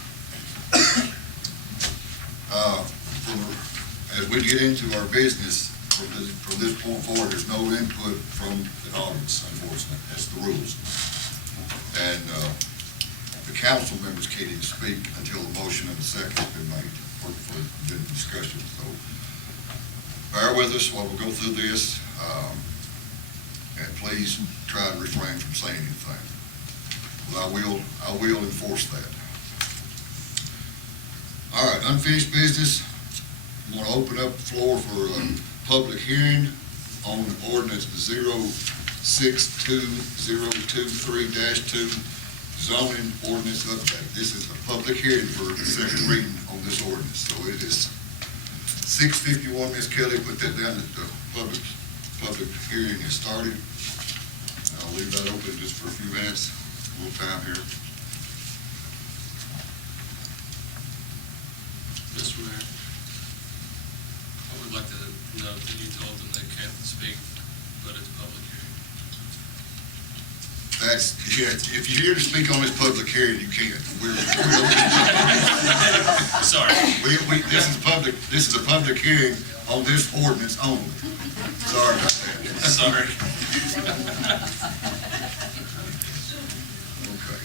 As we get into our business, from this point forward, there's no input from the audience, unfortunately. That's the rules. And the council members can't even speak until the motion and the second has been made for the discussion. So bear with us while we go through this, and please try to refrain from saying anything. Well, I will enforce that. All right, unfinished business. I'm going to open up the floor for a public hearing on ordinance 062023-2 zoning ordinance update. This is a public hearing for the second reading on this ordinance. So it is 6:51. Ms. Kelly, put that down that the public hearing has started. I'll leave that open just for a few minutes. A little time here. Mr. Mayor, I would like to note that you told them they can't speak, but it's a public hearing. That's, yeah, if you're here to speak on this public hearing, you can. Sorry. This is a public hearing on this ordinance only. Sorry about that. Sorry. Okay.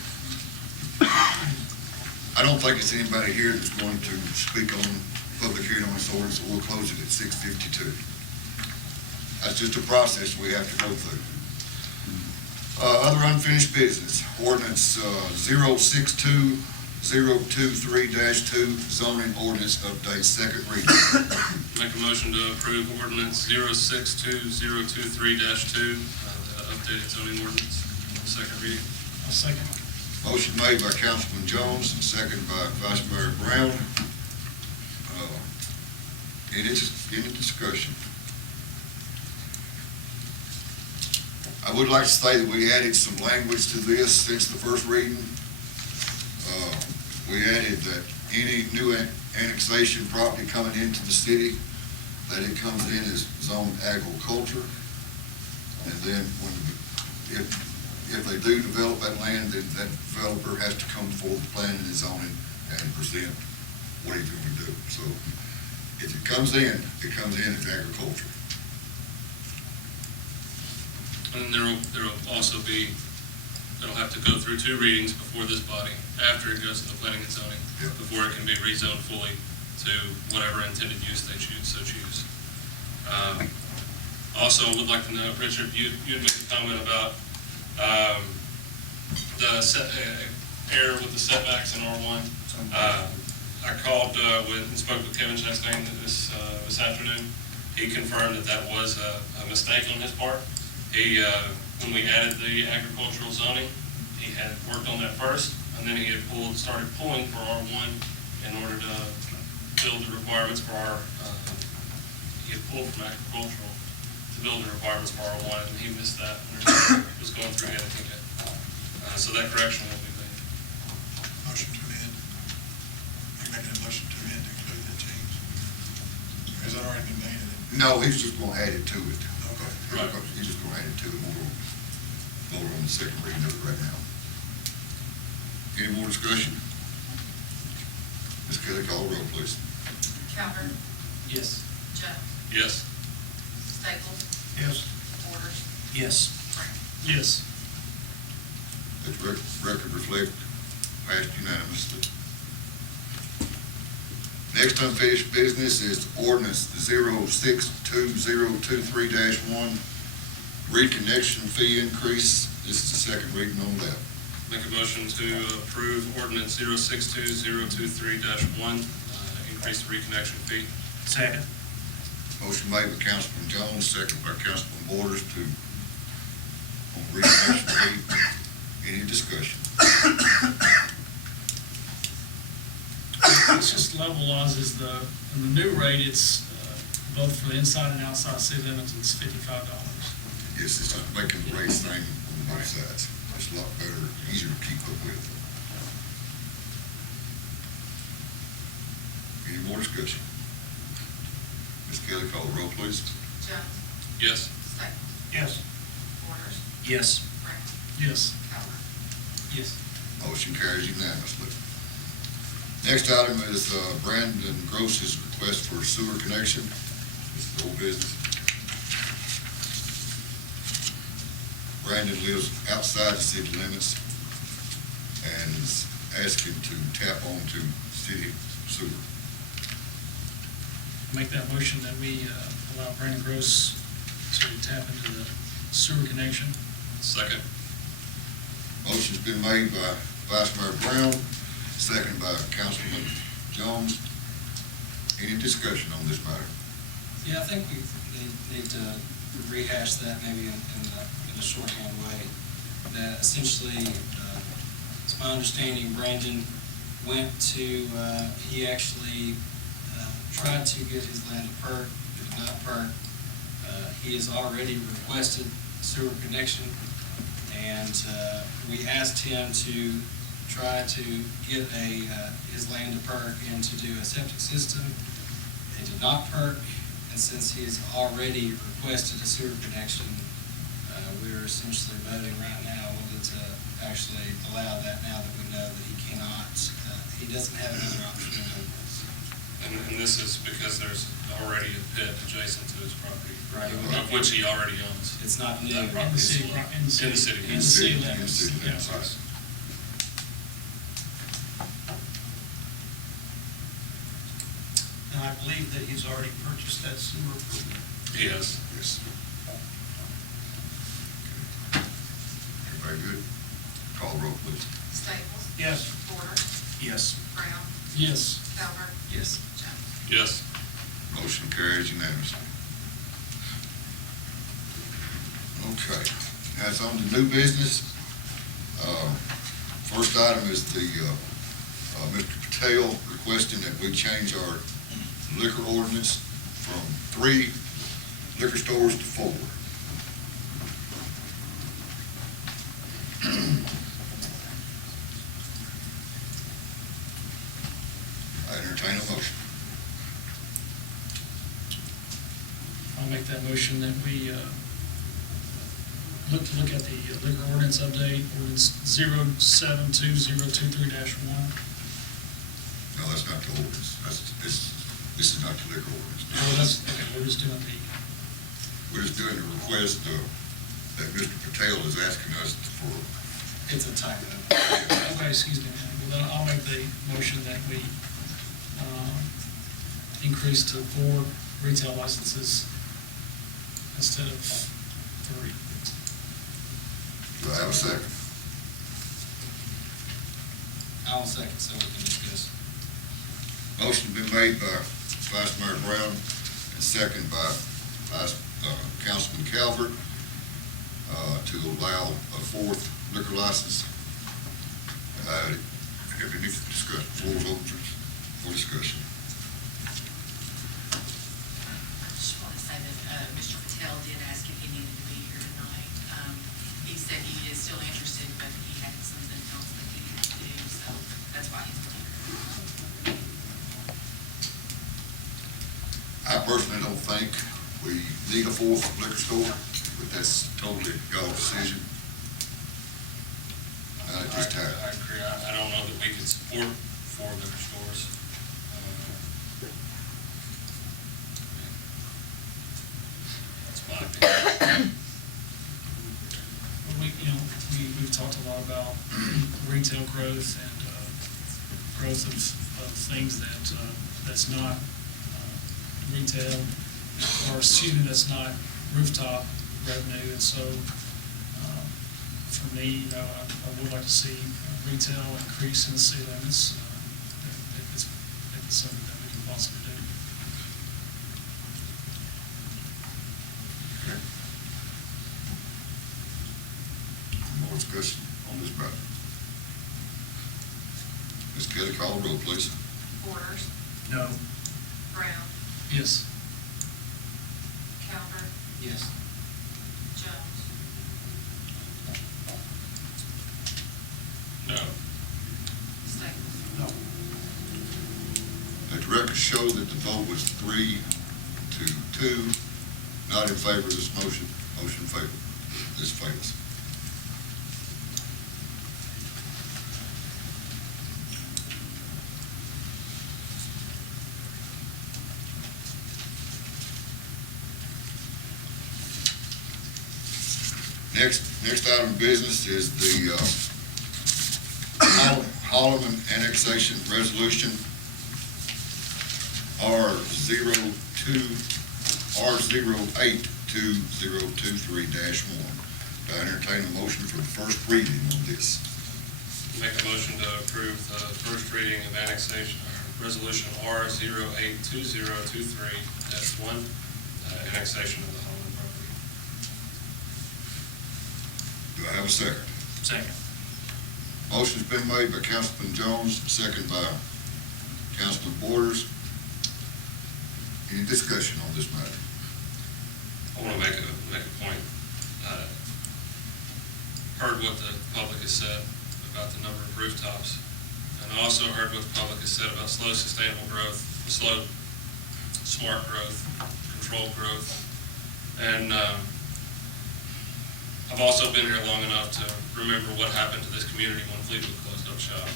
I don't think it's anybody here that's going to speak on public hearing on this ordinance, so we'll close it at 6:52. That's just a process we have to go through. Other unfinished business, ordinance 062023-2 zoning ordinance update, second reading. Make a motion to approve ordinance 062023-2, the updated zoning ordinance, second reading. I'll second. Motion made by Councilman Jones and seconded by Vice Mayor Brown. Any discussion? I would like to say that we added some language to this since the first reading. We added that any new annexation property coming into the city, that it comes in as zoned agriculture. And then if they do develop that land, then that developer has to come before the planning and zoning and present what he's going to do. So if it comes in as agriculture. And there'll also be, it'll have to go through 2 readings before this body, after it goes to the planning and zoning, Yep. before it can be rezoned fully to whatever intended use they choose. Also, I would like to know, Richard, you made a comment about the error with the setbacks in R1. I called and spoke with Kevin Chastain this afternoon. He confirmed that was a mistake on his part. He, when we added the agricultural zoning, he had worked on that first, and then he had started pulling for R1 in order to build the requirements for he had pulled from agricultural to build the requirements for R1, and he missed that when it was going through editing it. So that correction will be made. Motion to amend. You're making a motion to amend to include that change? Or has that already been made? No, he's just going to add it to it. Okay. Right. He's just going to add it to it. We'll vote on the second reading of it right now. Any more discussion? Ms. Kelly, call the roll, please. Calvert, Yes. Jones, Yes. Staples, Yes. Borders, Yes. Brown. Yes. Let the record reflect, passed unanimously. Next unfinished business is ordinance 062023-1, reconnection fee increase. This is the second reading on that. Make a motion to approve ordinance 062023-1, increase the reconnection fee. Second. Motion made by Councilman Jones, second by Councilman Borders on reconnection fee. Any discussion? It's just levelizes in the new rate, it's both for the inside and outside city limits, it's $55. Yes, it's just making the rate same on both sides. It's a lot better, easier to keep up with. Any more discussion? Ms. Kelly, call the roll, please. Jones. Yes. Staples. Yes. Borders. Yes. Brown. Yes. Calvert. Yes. Motion carries unanimously. Next item is Brandon Gross's request for sewer connection. This is old business. Brandon lives outside the city limits and is asking to tap onto city sewer. Make that motion that we allow Brandon Gross to tap into the sewer connection. Second. Motion's been made by Vice Mayor Brown, seconded by Councilman Jones. Any discussion on this matter? Yeah, I think we need to rehash that maybe in a shorthand way. That essentially, it's my understanding, Brandon went to, he actually tried to get his land to perk, it did not perk. He has already requested sewer connection, and we asked him to try to get his land to perk and to do a septic system. It did not perk, and since he has already requested a sewer connection, we're essentially voting right now whether to actually allow that now that we know that he cannot, he doesn't have another option. And this is because there's already a pit adjacent to his property. Right. Of which he already owns. It's not new. That property is still In the city. in the city. In the city In the limits. city limits, Yeah. yes. And I believe that he's already purchased that sewer permit. Yes. Yes. Okay. Everybody good? Call the roll, please. Staples. Yes. Borders. Yes. Brown. Yes. Calvert. Yes. Jones. Yes. Motion carries unanimously. Okay, that's on to new business. First item is the, Mr. Patel requesting that we change our liquor ordinance from 3 liquor stores to 4. I entertain a motion. I'll make that motion that we look at the liquor ordinance update, ordinance 072023-1. No, that's not the ordinance. This is not the liquor ordinance. Oh, that's, okay, we're just doing We're just doing the request that Mr. Patel is asking us for. It's a typo. okay, excuse me. Well, then I'll make the motion that we increase to 4 retail licenses instead of 3. Do I have a second? I'll second so we can discuss. Motion been made by Vice Mayor Brown and second by Councilman Calvert to allow a 4th liquor license. Have any discussion? Floor is open for discussion. I just want to say that Mr. Patel did ask if he needed to be here tonight. He said he is still interested, but he had something else that he needed to do, so that's why he's not here. I personally don't think we need a 4th liquor store, but that's totally y'all's decision. At this time. I agree. I don't know that we could support 4 liquor stores. That's my opinion. We've talked a lot about retail growth and growth of things that's not retail, or excuse me, that's not rooftop revenue. And so, for me, I would like to see retail increase in the city limits, if it's something that we can possibly do. Okay. More discussion on this matter. Ms. Kelly, call the roll, please. Borders. No. Brown. Yes. Calvert, Yes. Jones. No. Staples. Let the record show that the vote was 3-2, not in favor of this motion. Motion failed. This fails. Next item of business is the Holloman annexation resolution R082023-1. Do I entertain a motion for the first reading on this? Make a motion to approve the first reading of annexation, resolution R082023-1, annexation of the Holland property. Do I have a second? Second. Motion's been made by Councilman Jones, second by Councilman Borders. Any discussion on this matter? I want to make a point. Heard what the public has said about the number of rooftops, and I also heard what the public has said about slow, sustainable growth, slow, smart growth, controlled growth, and I've also been here long enough to remember what happened to this community when Fleetwood closed up shop.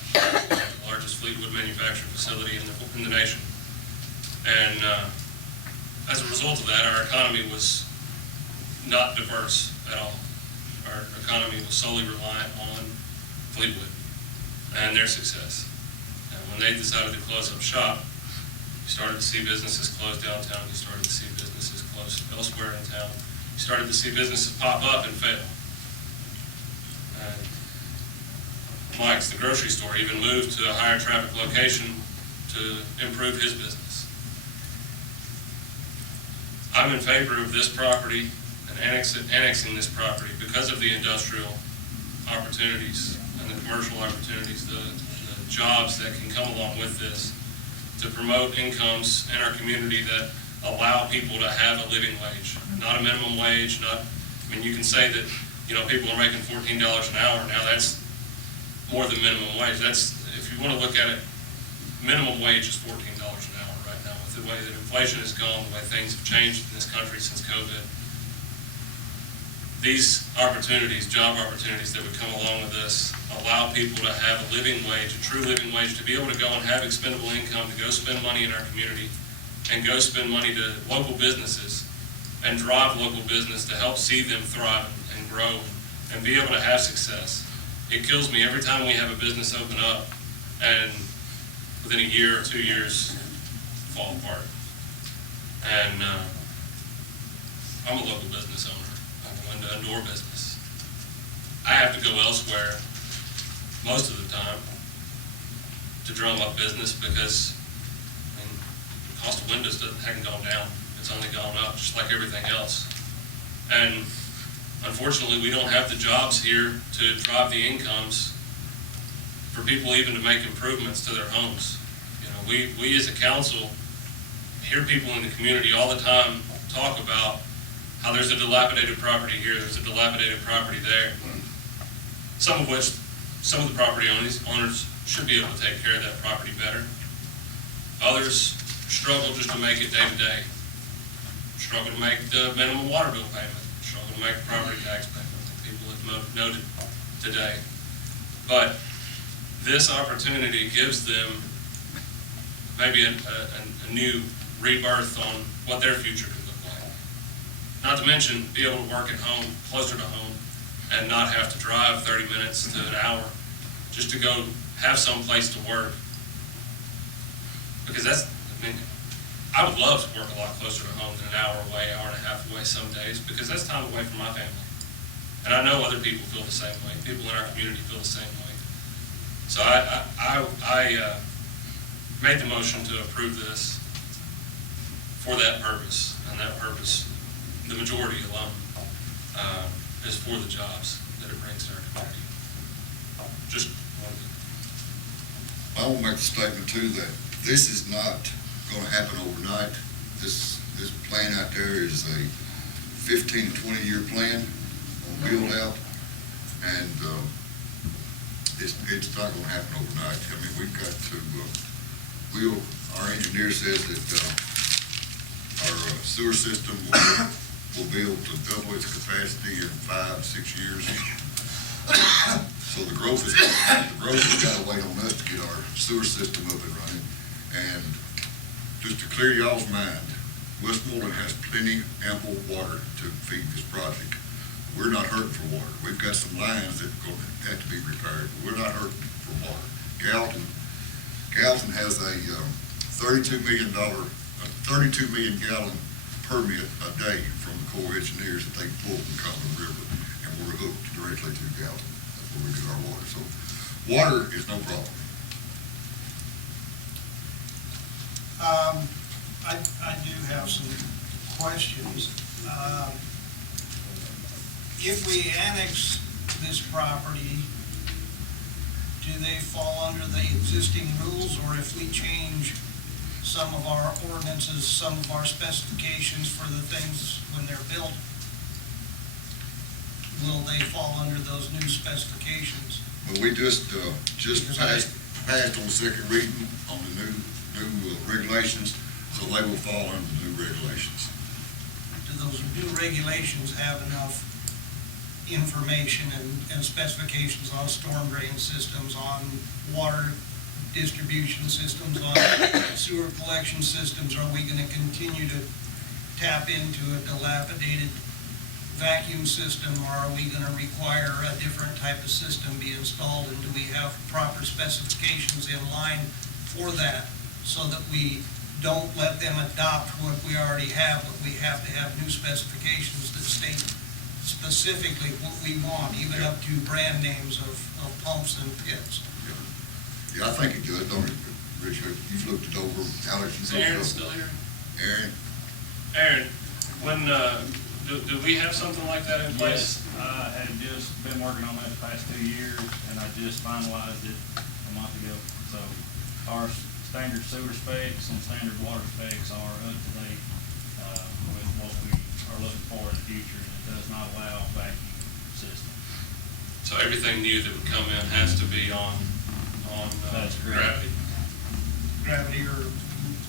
The largest Fleetwood manufacturing facility in the nation. And as a result of that, our economy was not diverse at all. Our economy was solely reliant on Fleetwood and their success. And when they decided to close up shop, you started to see businesses close downtown, you started to see businesses close elsewhere in town. You started to see businesses pop up and fail. And Mike's, the grocery store, even moved to a higher traffic location to improve his business. I'm in favor of this property and annexing this property because of the industrial opportunities and the commercial opportunities, the jobs that can come along with this, to promote incomes in our community that allow people to have a living wage, not a minimum wage, you can say that, people are making $14 an hour now, that's more than minimum wage. That's, if you want to look at it, minimum wage is $14 an hour right now. With the way that inflation has gone, the way things have changed in this country since COVID, these opportunities, job opportunities that would come along with this, allow people to have a living wage, a true living wage, to be able to go and have expendable income, to go spend money in our community, and go spend money to local businesses and drive local business to help see them thrive and grow and be able to have success. It kills me every time we have a business open up and within a year or 2 years fall apart. And I'm a local business owner. I go into a door business. I have to go elsewhere most of the time to drum up business because the cost of windows hasn't gone down. It's only gone up, just like everything else. And unfortunately, we don't have the jobs here to drive the incomes for people even to make improvements to their homes. We as a council hear people in the community all the time talk about how there's a dilapidated property here, there's a dilapidated property there. Some of the property owners should be able to take care of that property better. Others struggle just to make it day to day. Struggle to make the minimum water bill payment, struggle to make the property tax payment, like people have noted today. But this opportunity gives them maybe a new rebirth on what their future could look like. Not to mention, be able to work at home, closer to home, and not have to drive 30 minutes to an hour just to go have some place to work. Because I would love to work a lot closer to home than an hour away, hour and a half away some days, because that's time away from my family. And I know other people feel the same way. People in our community feel the same way. So I made the motion to approve this for that purpose, and that purpose, the majority alone, is for the jobs that it brings to our community. Just wanted to. I will make the statement too that this is not going to happen overnight. This plan out there is a 15 to 20 year plan on build out, and it's not gonna happen overnight. I mean, we've got to, our engineer says that our sewer system will be able to double its capacity in 5 to 6 years. So the growth has got to wait on us to get our sewer system up and running. And just to clear y'all's mind, Westmoreland has plenty, ample water to feed this project. We're not hurting for water. We've got some lines that are going to have to be repaired, but we're not hurting for water. Gallatin has a $32 million gallon permit a day from the Corps of Engineers that they pull from Cumberland River, and we're hooked directly to Gallatin. That's where we get our water. So water is no problem. I do have some questions. If we annex this property, do they fall under the existing rules, or if we change some of our ordinances, some of our specifications for the things when they're built, will they fall under those new specifications? Well, we just passed on second reading on the new regulations, so they will fall under the new regulations. Do those new regulations have enough information and specifications on storm drain systems, on water distribution systems, on sewer collection systems? Are we gonna continue to tap into a dilapidated vacuum system, or are we gonna require a different type of system be installed? And do we have proper specifications in line for that, so that we don't let them adopt what we already have, but we have to have new specifications that state specifically what we want, even up to brand names of pumps and pits? Yeah, I think it does, don't it, Richard? You've looked it over, Alex, you've looked it over. Aaron's still here? Aaron, When, do we have something like that in place? Yes, I had just been working on that the past 2 years, and I just finalized it a month ago. So our standard sewer specs and standard water specs are up to date with what we are looking for in the future, and it does not allow vacuum system. So everything new that would come in has to be on That's correct. gravity? Gravity or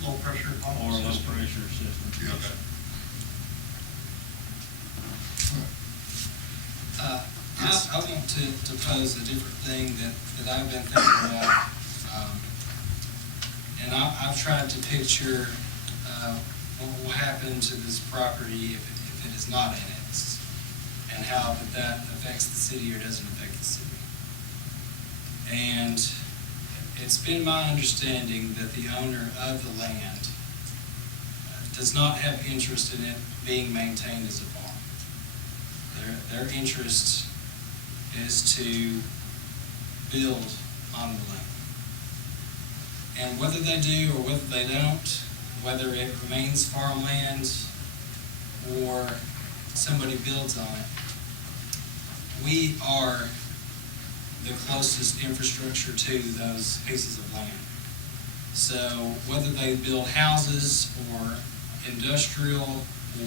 low pressure pump Or low system? pressure system. yes. I want to pose a different thing that I've been thinking about. And I've tried to picture what will happen to this property if it is not annexed, and how that affects the city or doesn't affect the city. And it's been my understanding that the owner of the land does not have interest in it being maintained as a farm. Their interest is to build on the land. And whether they do or whether they don't, whether it remains farmland or somebody builds on it, we are the closest infrastructure to those pieces of land. So whether they build houses or industrial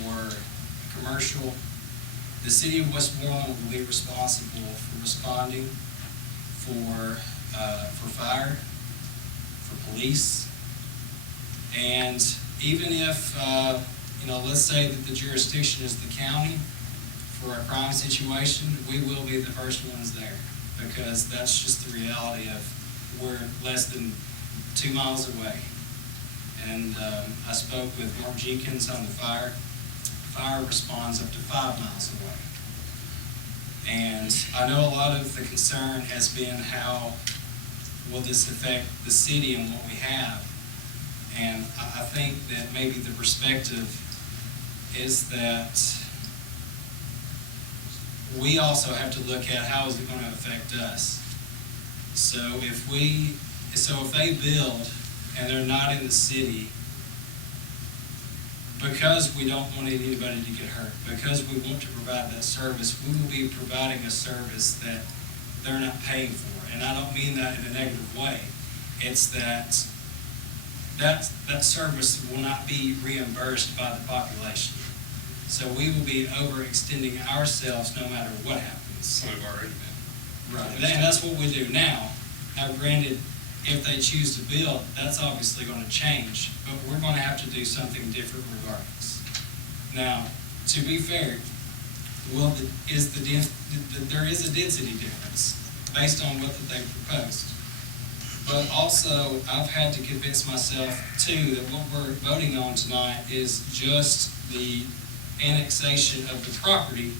or commercial, the city of Westmoreland will be responsible for responding for fire, for police, and even if, let's say that the jurisdiction is the county for a crime situation, we will be the first ones there, because that's just the reality of we're less than 2 miles away. And I spoke with Mark Jenkins on the fire. Fire responds up to 5 miles away. And I know a lot of the concern has been how will this affect the city and what we have. And I think that maybe the perspective is that we also have to look at how is it going to affect us. So if they build and they're not in the city, because we don't want anybody to get hurt, because we want to provide that service, we will be providing a service that they're not paying for. And I don't mean that in a negative way. It's that service will not be reimbursed by the population. So we will be overextending ourselves no matter what happens. We've already been. Right. And that's what we do now. Now granted, if they choose to build, that's obviously going to change, but we're going to have to do something different regardless. Now, to be fair, well, there is a density difference based on what that they proposed. But also, I've had to convince myself too that what we're voting on tonight is just the annexation of the property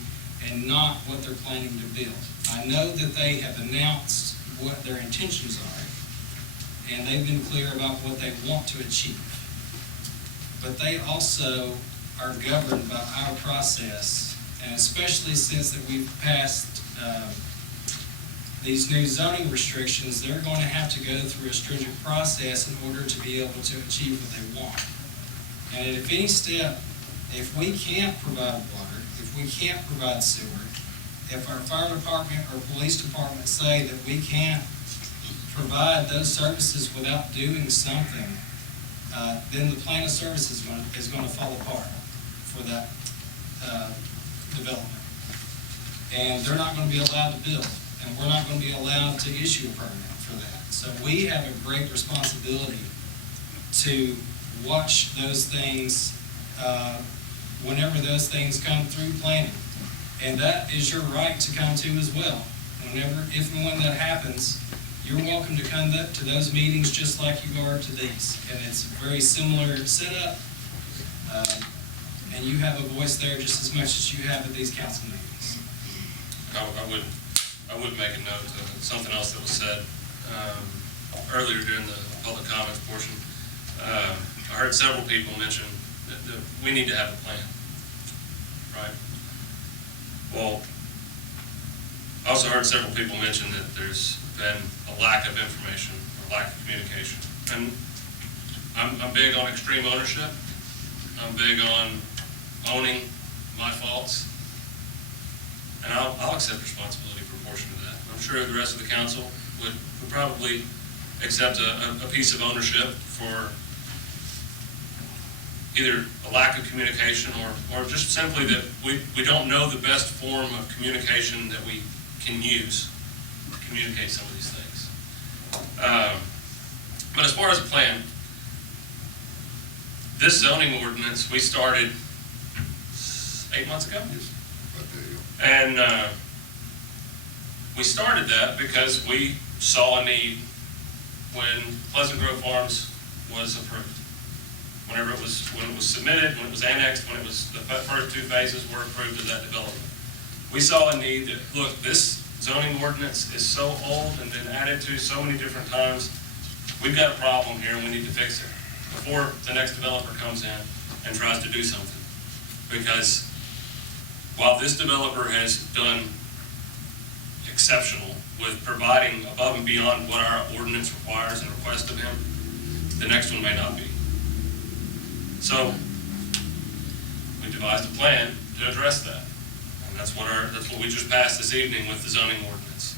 and not what they're planning to build. I know that they have announced what their intentions are, and they've been clear about what they want to achieve. But they also are governed by our process, and especially since that we've passed these new zoning restrictions, they're going to have to go through a stringent process in order to be able to achieve what they want. And at any step, if we can't provide water, if we can't provide sewer, if our fire department or police department say that we can't provide those services without doing something, then the plan of services is going to fall apart for that development. And they're not going to be allowed to build, and we're not going to be allowed to issue a permit for that. So we have a great responsibility to watch those things whenever those things come through planning. And that is your right to come to as well. Whenever, if and when that happens, you're welcome to come to those meetings just like you are to these. And it's a very similar setup. And you have a voice there just as much as you have at these council meetings. I would make a note of something else that was said earlier during the public comments portion. I heard several people mention that we need to have a plan, right? Well, I also heard several people mention that there's been a lack of information or lack of communication. And I'm big on extreme ownership. I'm big on owning my faults. And I'll accept responsibility for a portion of that. I'm sure the rest of the council would probably accept a piece of ownership for either a lack of communication or just simply that we don't know the best form of communication that we can use to communicate some of these things. But as far as a plan, this zoning ordinance, we started 8 months ago? And we started that because we saw a need when Pleasant Grove Farms was approved. When it was submitted, when it was annexed, when it was the first two phases were approved of that development. We saw a need that, look, this zoning ordinance is so old and been added to so many different times. We've got a problem here and we need to fix it before the next developer comes in and tries to do something. Because while this developer has done exceptional with providing above and beyond what our ordinance requires and requests of him, the next one may not be. So we devised a plan to address that. And that's what we just passed this evening with the zoning ordinance.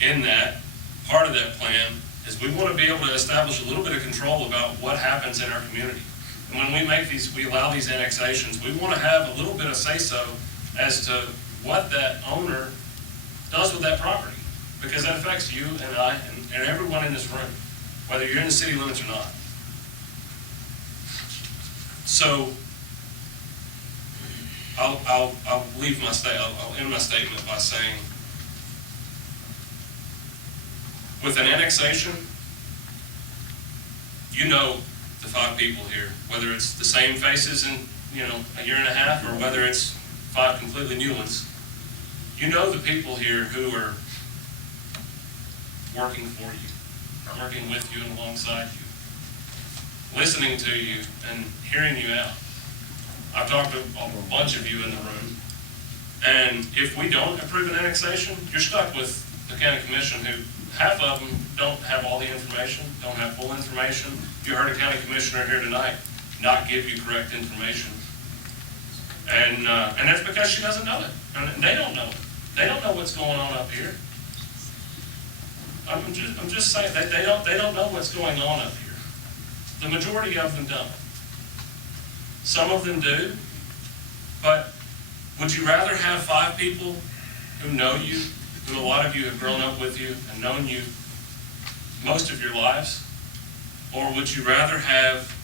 In that, part of that plan is we want to be able to establish a little bit of control about what happens in our community. And when we allow these annexations, we want to have a little bit of say-so as to what that owner does with that property. Because that affects you and I and everyone in this room, whether you're in the city limits or not. So I'll end my statement by saying, with an annexation, you know the 5 people here, whether it's the same faces in a year and a half or whether it's 5 completely new ones. You know the people here who are working for you, working with you and alongside you, listening to you and hearing you out. I've talked to a bunch of you in the room, and if we don't approve an annexation, you're stuck with the county commission who half of them don't have all the information, don't have full information. You heard a county commissioner here tonight not give you correct information. And that's because she doesn't know it. And they don't know it. They don't know what's going on up here. I'm just saying that they don't know what's going on up here. The majority of them don't. Some of them do, But would you rather have 5 people who know you, who a lot of you have grown up with you and known you most of your lives? Or would you rather have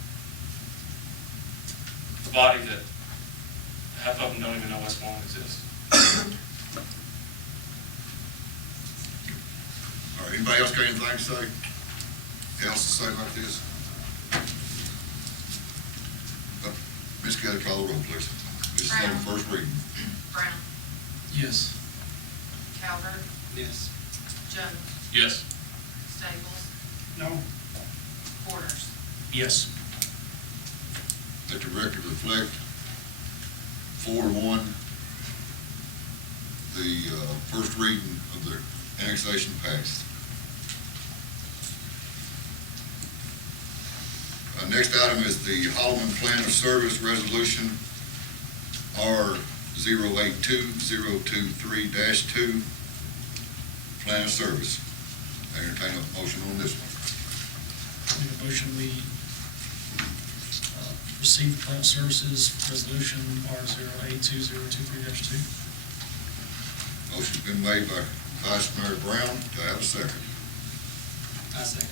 a body that half of them don't even know Westmoreland exists? All right, anybody else got anything to say? Else to say about this? Ms. Kelly, call the roll, please. This is on Brown. first reading. Brown, Yes. Calvert, Yes. Jones, Yes. Staples, No. Borders. Yes. Let the record reflect 4-1. The first reading of the annexation passed. Next item is the Holloman Plan of Service Resolution R082023-2, Plan of Service. I entertain a motion on this one. Make a motion, we receive plant services resolution R082023-2. Motion's been made by Vice Mayor Brown. Do I have a second? I second.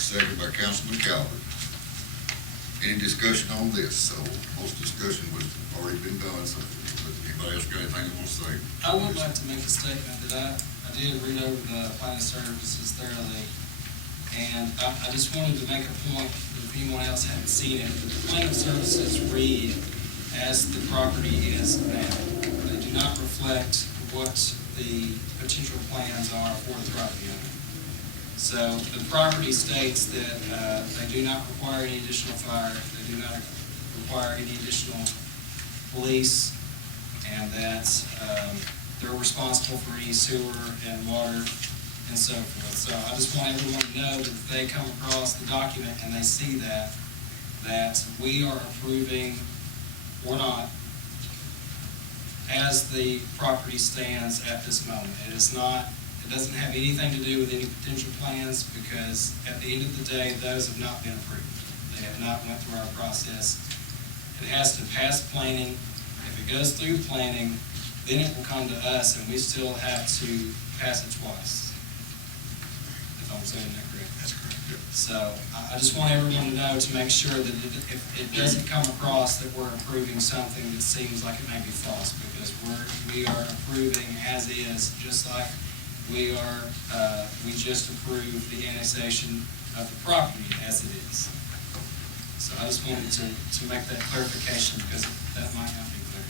Second by Councilman Calvert. Any discussion on this? So most discussion was already been done, so anybody else got anything they want to say? I would like to make a statement that I did read over the plan of services thoroughly, and I just wanted to make a point that if anyone else hadn't seen it, the plan of services read as the property is now. They do not reflect what the potential plans are for the property owner. So the property states that they do not require any additional fire, they do not require any additional police, and that they're responsible for any sewer and water and so forth. So I just want everyone to know that if they come across the document and they see that we are approving or not as the property stands at this moment. It doesn't have anything to do with any potential plans, because at the end of the day, those have not been approved. They have not went through our process. It has to pass planning. If it goes through planning, then it will come to us, and we still have to pass it twice. If I'm saying that correct. That's correct. Yep. So I just want everyone to know, to make sure that if it doesn't come across that we're approving something that seems like it may be false, because we are approving as is, just like we just approved the annexation of the property as it is. So I just wanted to make that clarification, because that might not be clear.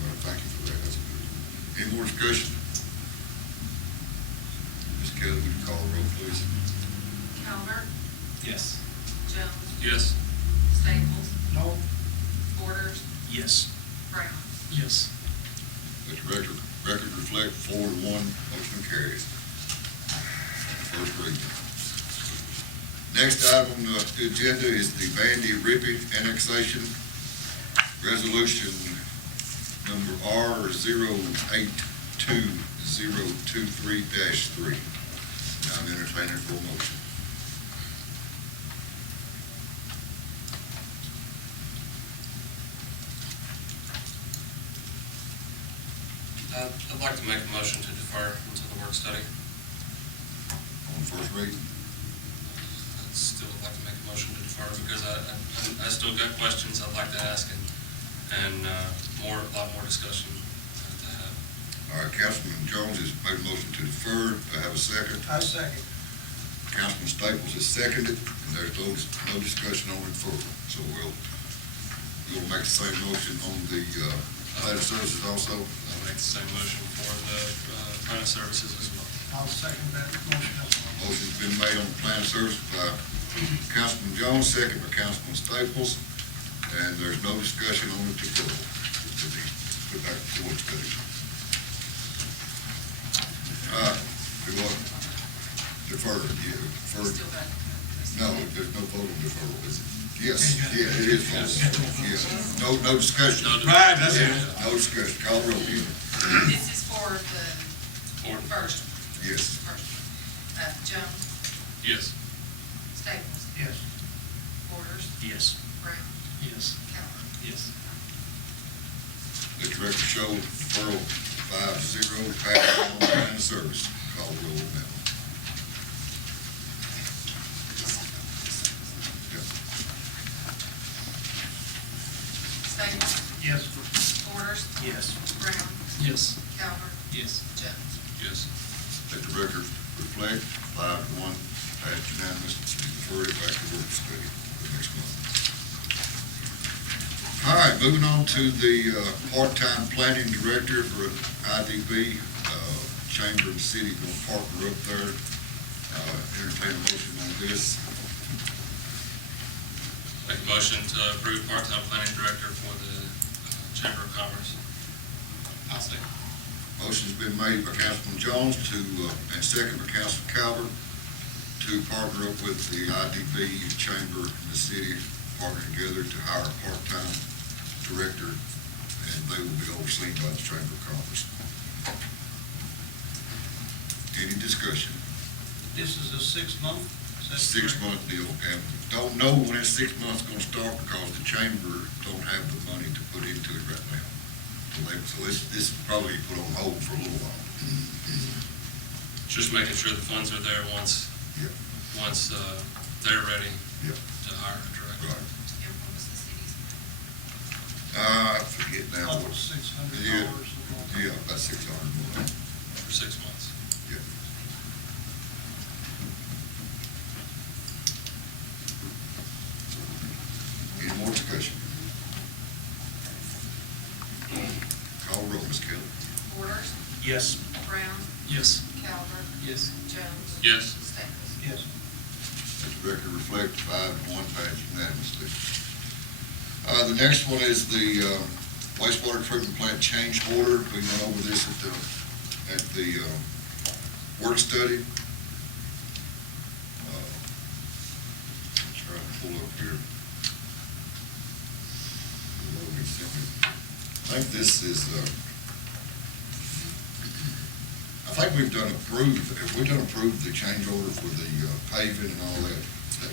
Well, thank you for that. That's good. Any more discussion? Ms. Kelly, would you call the roll, please? Calvert, Yes. Jones, Yes. Staples, No. Borders, Yes. Brown. Yes. Let the record reflect 4-1, motion carries. First reading. Next item on the agenda is the Bandy Rippey annexation resolution number R082023-3. I'm entertaining for a motion. I'd like to make a motion to defer until the work study. On first reading. I'd still like to make a motion to defer, because I still got questions I'd like to ask, and a lot more discussion to have. All right, Councilman Jones has made a motion to defer. Do I have a second? I second. Councilman Staples has seconded, and there's no discussion on it further. So we'll make the same motion on the plan of services also. I'll make the same motion for the plan of services as well. I'll second that motion. Motion's been made on the plan of services by Councilman Jones, second by Councilman Staples, and there's no discussion on the deferral. It could be put back to work study. Do what? Deferred, yeah, deferred. Still got. No, there's no vote on deferral, is it? Yes, yeah, it is vote. Yes. No discussion. Right, that's it. No discussion. Call the roll, please. This is for the first. Yes. First. Jones, Yes. Staples, Yes. Borders, Yes. Brown, Yes. Calvert. Yes. Let the record show deferral 5-0, pass on line of service. Call the roll now. Staples. Yes. Borders. Yes. Brown. Yes. Calvert. Yes. Jones. Yes. Let the record reflect 5-1, passed unanimous, to defer it back to work study for next month. All right, moving on to the part-time planning director for IDB. Chamber and city going to partner up there. Entertain a motion on this. Make a motion to approve part-time planning director for the Chamber of Commerce. I'll say. Motion's been made by Councilman Jones and second by Councilman Calvert to partner up with the IDB Chamber and the city, partner together to hire a part-time director, and they will be overseen by the Chamber of Commerce. Any discussion? This is a 6-month? 6-month deal, and don't know when that 6 months gonna start because the chamber don't have the money to put into it right now. So this will probably be put on hold for a little while. Just making sure the funds are there once they're ready to hire a director. Right. And what was the city's? I forget now what. $600. Yeah, about 600 more. For 6 months. Yeah. Any more discussion? Call roll, Ms. Kelly. Borders. Yes. Brown. Yes. Calvert. Yes. Jones. Yes. Staples. Yes. Let the record reflect 5-1, passed unanimously. The next one is the wastewater treatment plant change order. We went over this at the work study. Try to pull up here. I think this is, I think we've done approved, have we done approved the change order for the paving and all that?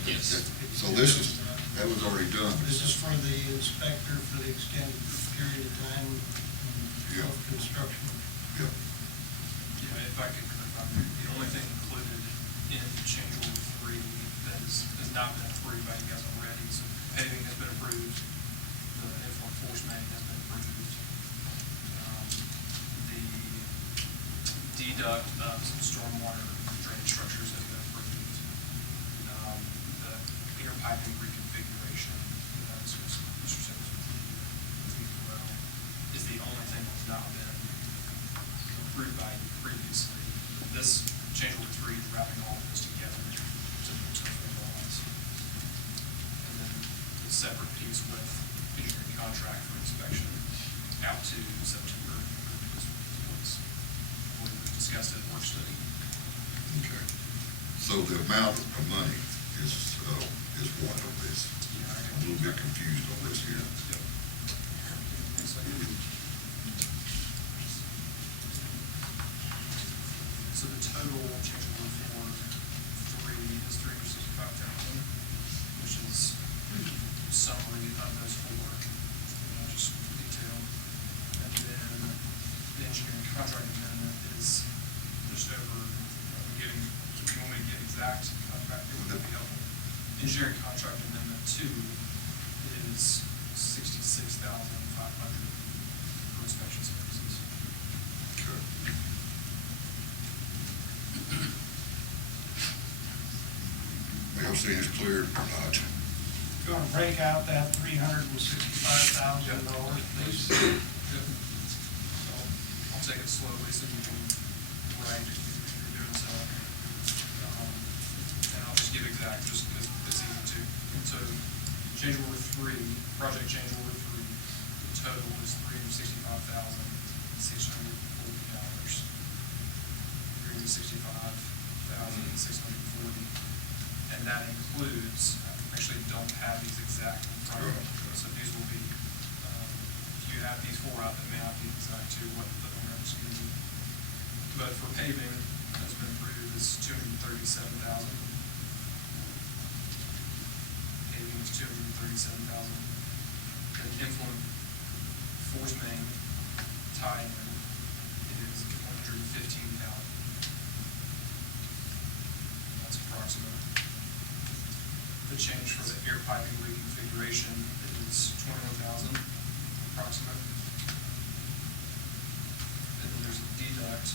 Yes. So this is, that was already done. This is for the inspector for the extended period of time Yeah. of construction. Yeah. Yeah, if I could clarify, the only thing included in change order 3 that has not been approved by you guys already, so paving has been approved, the influent force main has been approved. The deduct of some stormwater drainage structures has been approved. The inner piping reconfiguration, as Mr. Simmons as well, is the only thing that's not been approved by you previously. This change order 3 is wrapping all of this together to finalize. And then the separate piece with engineering contract for inspection out to September is what's what we discussed at work study. Okay. So the amount of money is what on this? I'm a little bit confused on this here. So the total change order for 3 is $365,000, which is summary of those 4, just detail. And then the engineering contract amendment is just over, getting, if you want me to get exact contract, would that be helpful? Engineering contract amendment 2 is $66,500 for inspection services. Okay. Y'all see it's clear or not? You want to break out that $365,000, please? I'll take it slowly so you can write if you're doing so. And I'll just give exact, just because it's easy to. So change order 3, project change order 3, the total is $365,640. $365,640. And that includes, I actually don't have these exact in front of me, so these will be, if you have these 4 up, it may not be exact to what the owner is going to be. But for paving, has been approved, is $237,000. Paving is $237,000. And influent force main tie-in, it is $115,000. That's approximate. The change for the air piping reconfiguration is $21,000 approximate. And then there's a deduct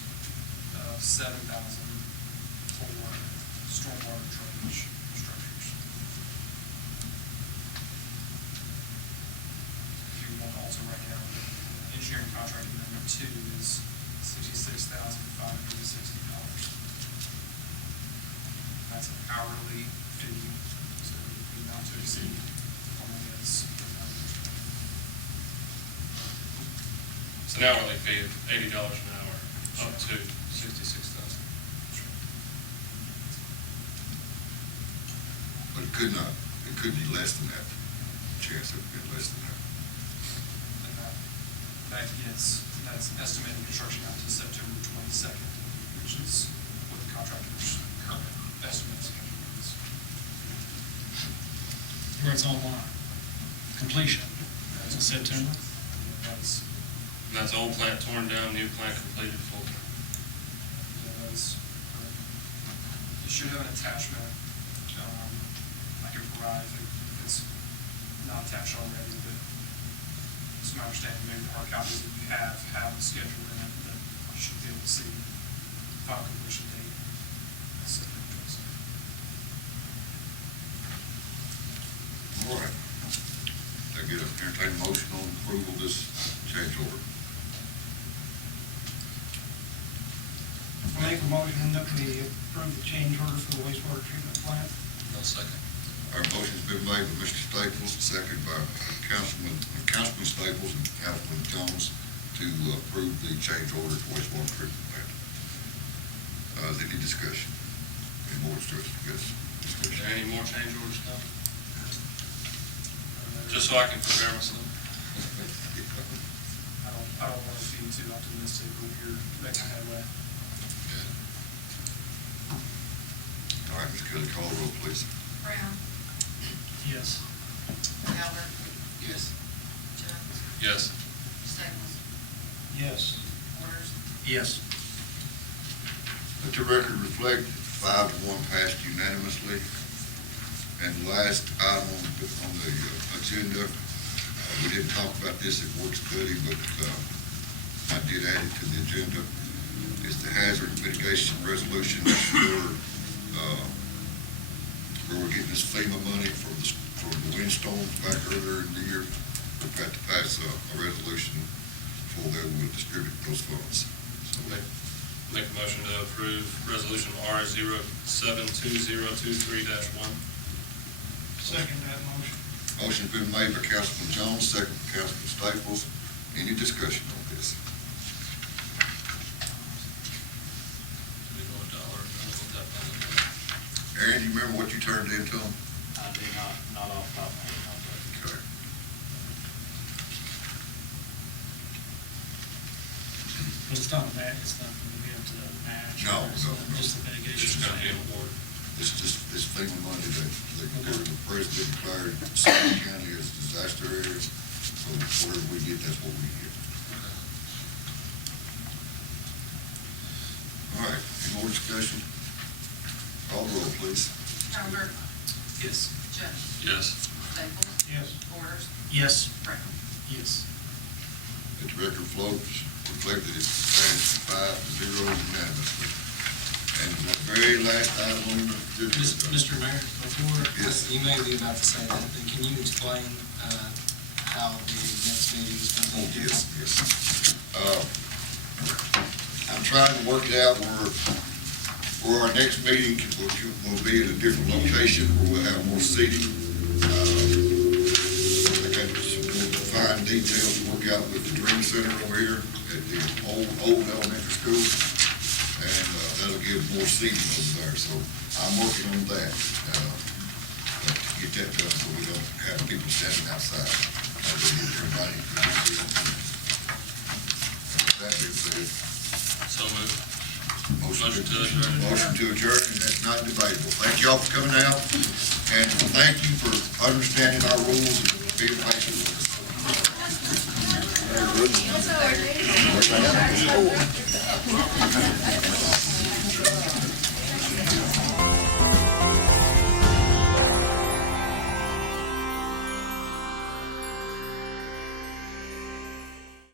of $7,000 for stormwater drainage structures. If you want to also write down, the engineering contract amendment 2 is $66,560. That's an hourly fee, so it would be not to exceed only as. It's an hourly fee of $80 an hour, up to $66,000. But it could not, it could be less than that. Chance it would be less than that. And that's estimated construction out to September 22nd, which is what the contractor's current estimate schedule is. Where it's online. Completion. That's in September. That's, And that's old plant torn down, new plant completed full. you should have an attachment, I can provide if it's not attached already, but it's my understanding, maybe the hard copies that you have a schedule in it that you should be able to see final completion date. All right. I get a entertained motion on approval of this change order. I make a motion that we approve the change order for the wastewater treatment plant. No second. Our motion's been made by Mr. Staples, seconded by Councilman Staples and Councilman Jones to approve the change order for wastewater treatment plant. Is there any discussion? Any more discussion? Is there any more change orders coming? Just so I can prepare myself. I don't want to be too optimistic, but you're making headway. All right, Ms. Kelly, call the roll, please. Brown, Yes. Albert, Yes. Jones, Yes. Staples, Yes. Waters, Yes. Let the record reflect 5-1 passed unanimously. And the last item on the agenda, we didn't talk about this at work study, but I did add it to the agenda, is the hazard mitigation resolution where we're getting this FEMA money from the windstorms back earlier in the year. We've got to pass a resolution before they will distribute those funds. So Make a motion to approve resolution R072023-1. Second that motion. motion's been made by Councilman Jones, second by Councilman Staples. Any discussion on this? Aaron, do you remember what you turned into them? I do not off the top of my head. Okay. But it's not it's not going to be up to the match. No, or something, no. Just the mitigation. It's going to be an award. This FEMA money that the president declared Southern County as disaster areas. So whatever we get, that's what we get. All right, any more discussion? Call the roll, please. Albert, Yes. Jones, Yes. Staples, Yes. Waters, Yes. Brown. Yes. Let the record reflect that it's passed 5-0 unanimously. And the very last item on the agenda. Mr. Mayor, before, Yes. you may be about to say that, but can you explain how the next meeting is going to be? Yes. I'm trying to work it out where our next meeting will be at a different location where we'll have more seating. I got some more fine details to work out with the Dream Center over here at the old elementary school. And that'll give more seating over there. So I'm working on that, to get that done so we don't have people standing outside. I will get everybody to see it. And with that being said, So moved. motion to adjourn, and that's not debatable. Thank y'all for coming out, and thank you for understanding our rules and being patient with us.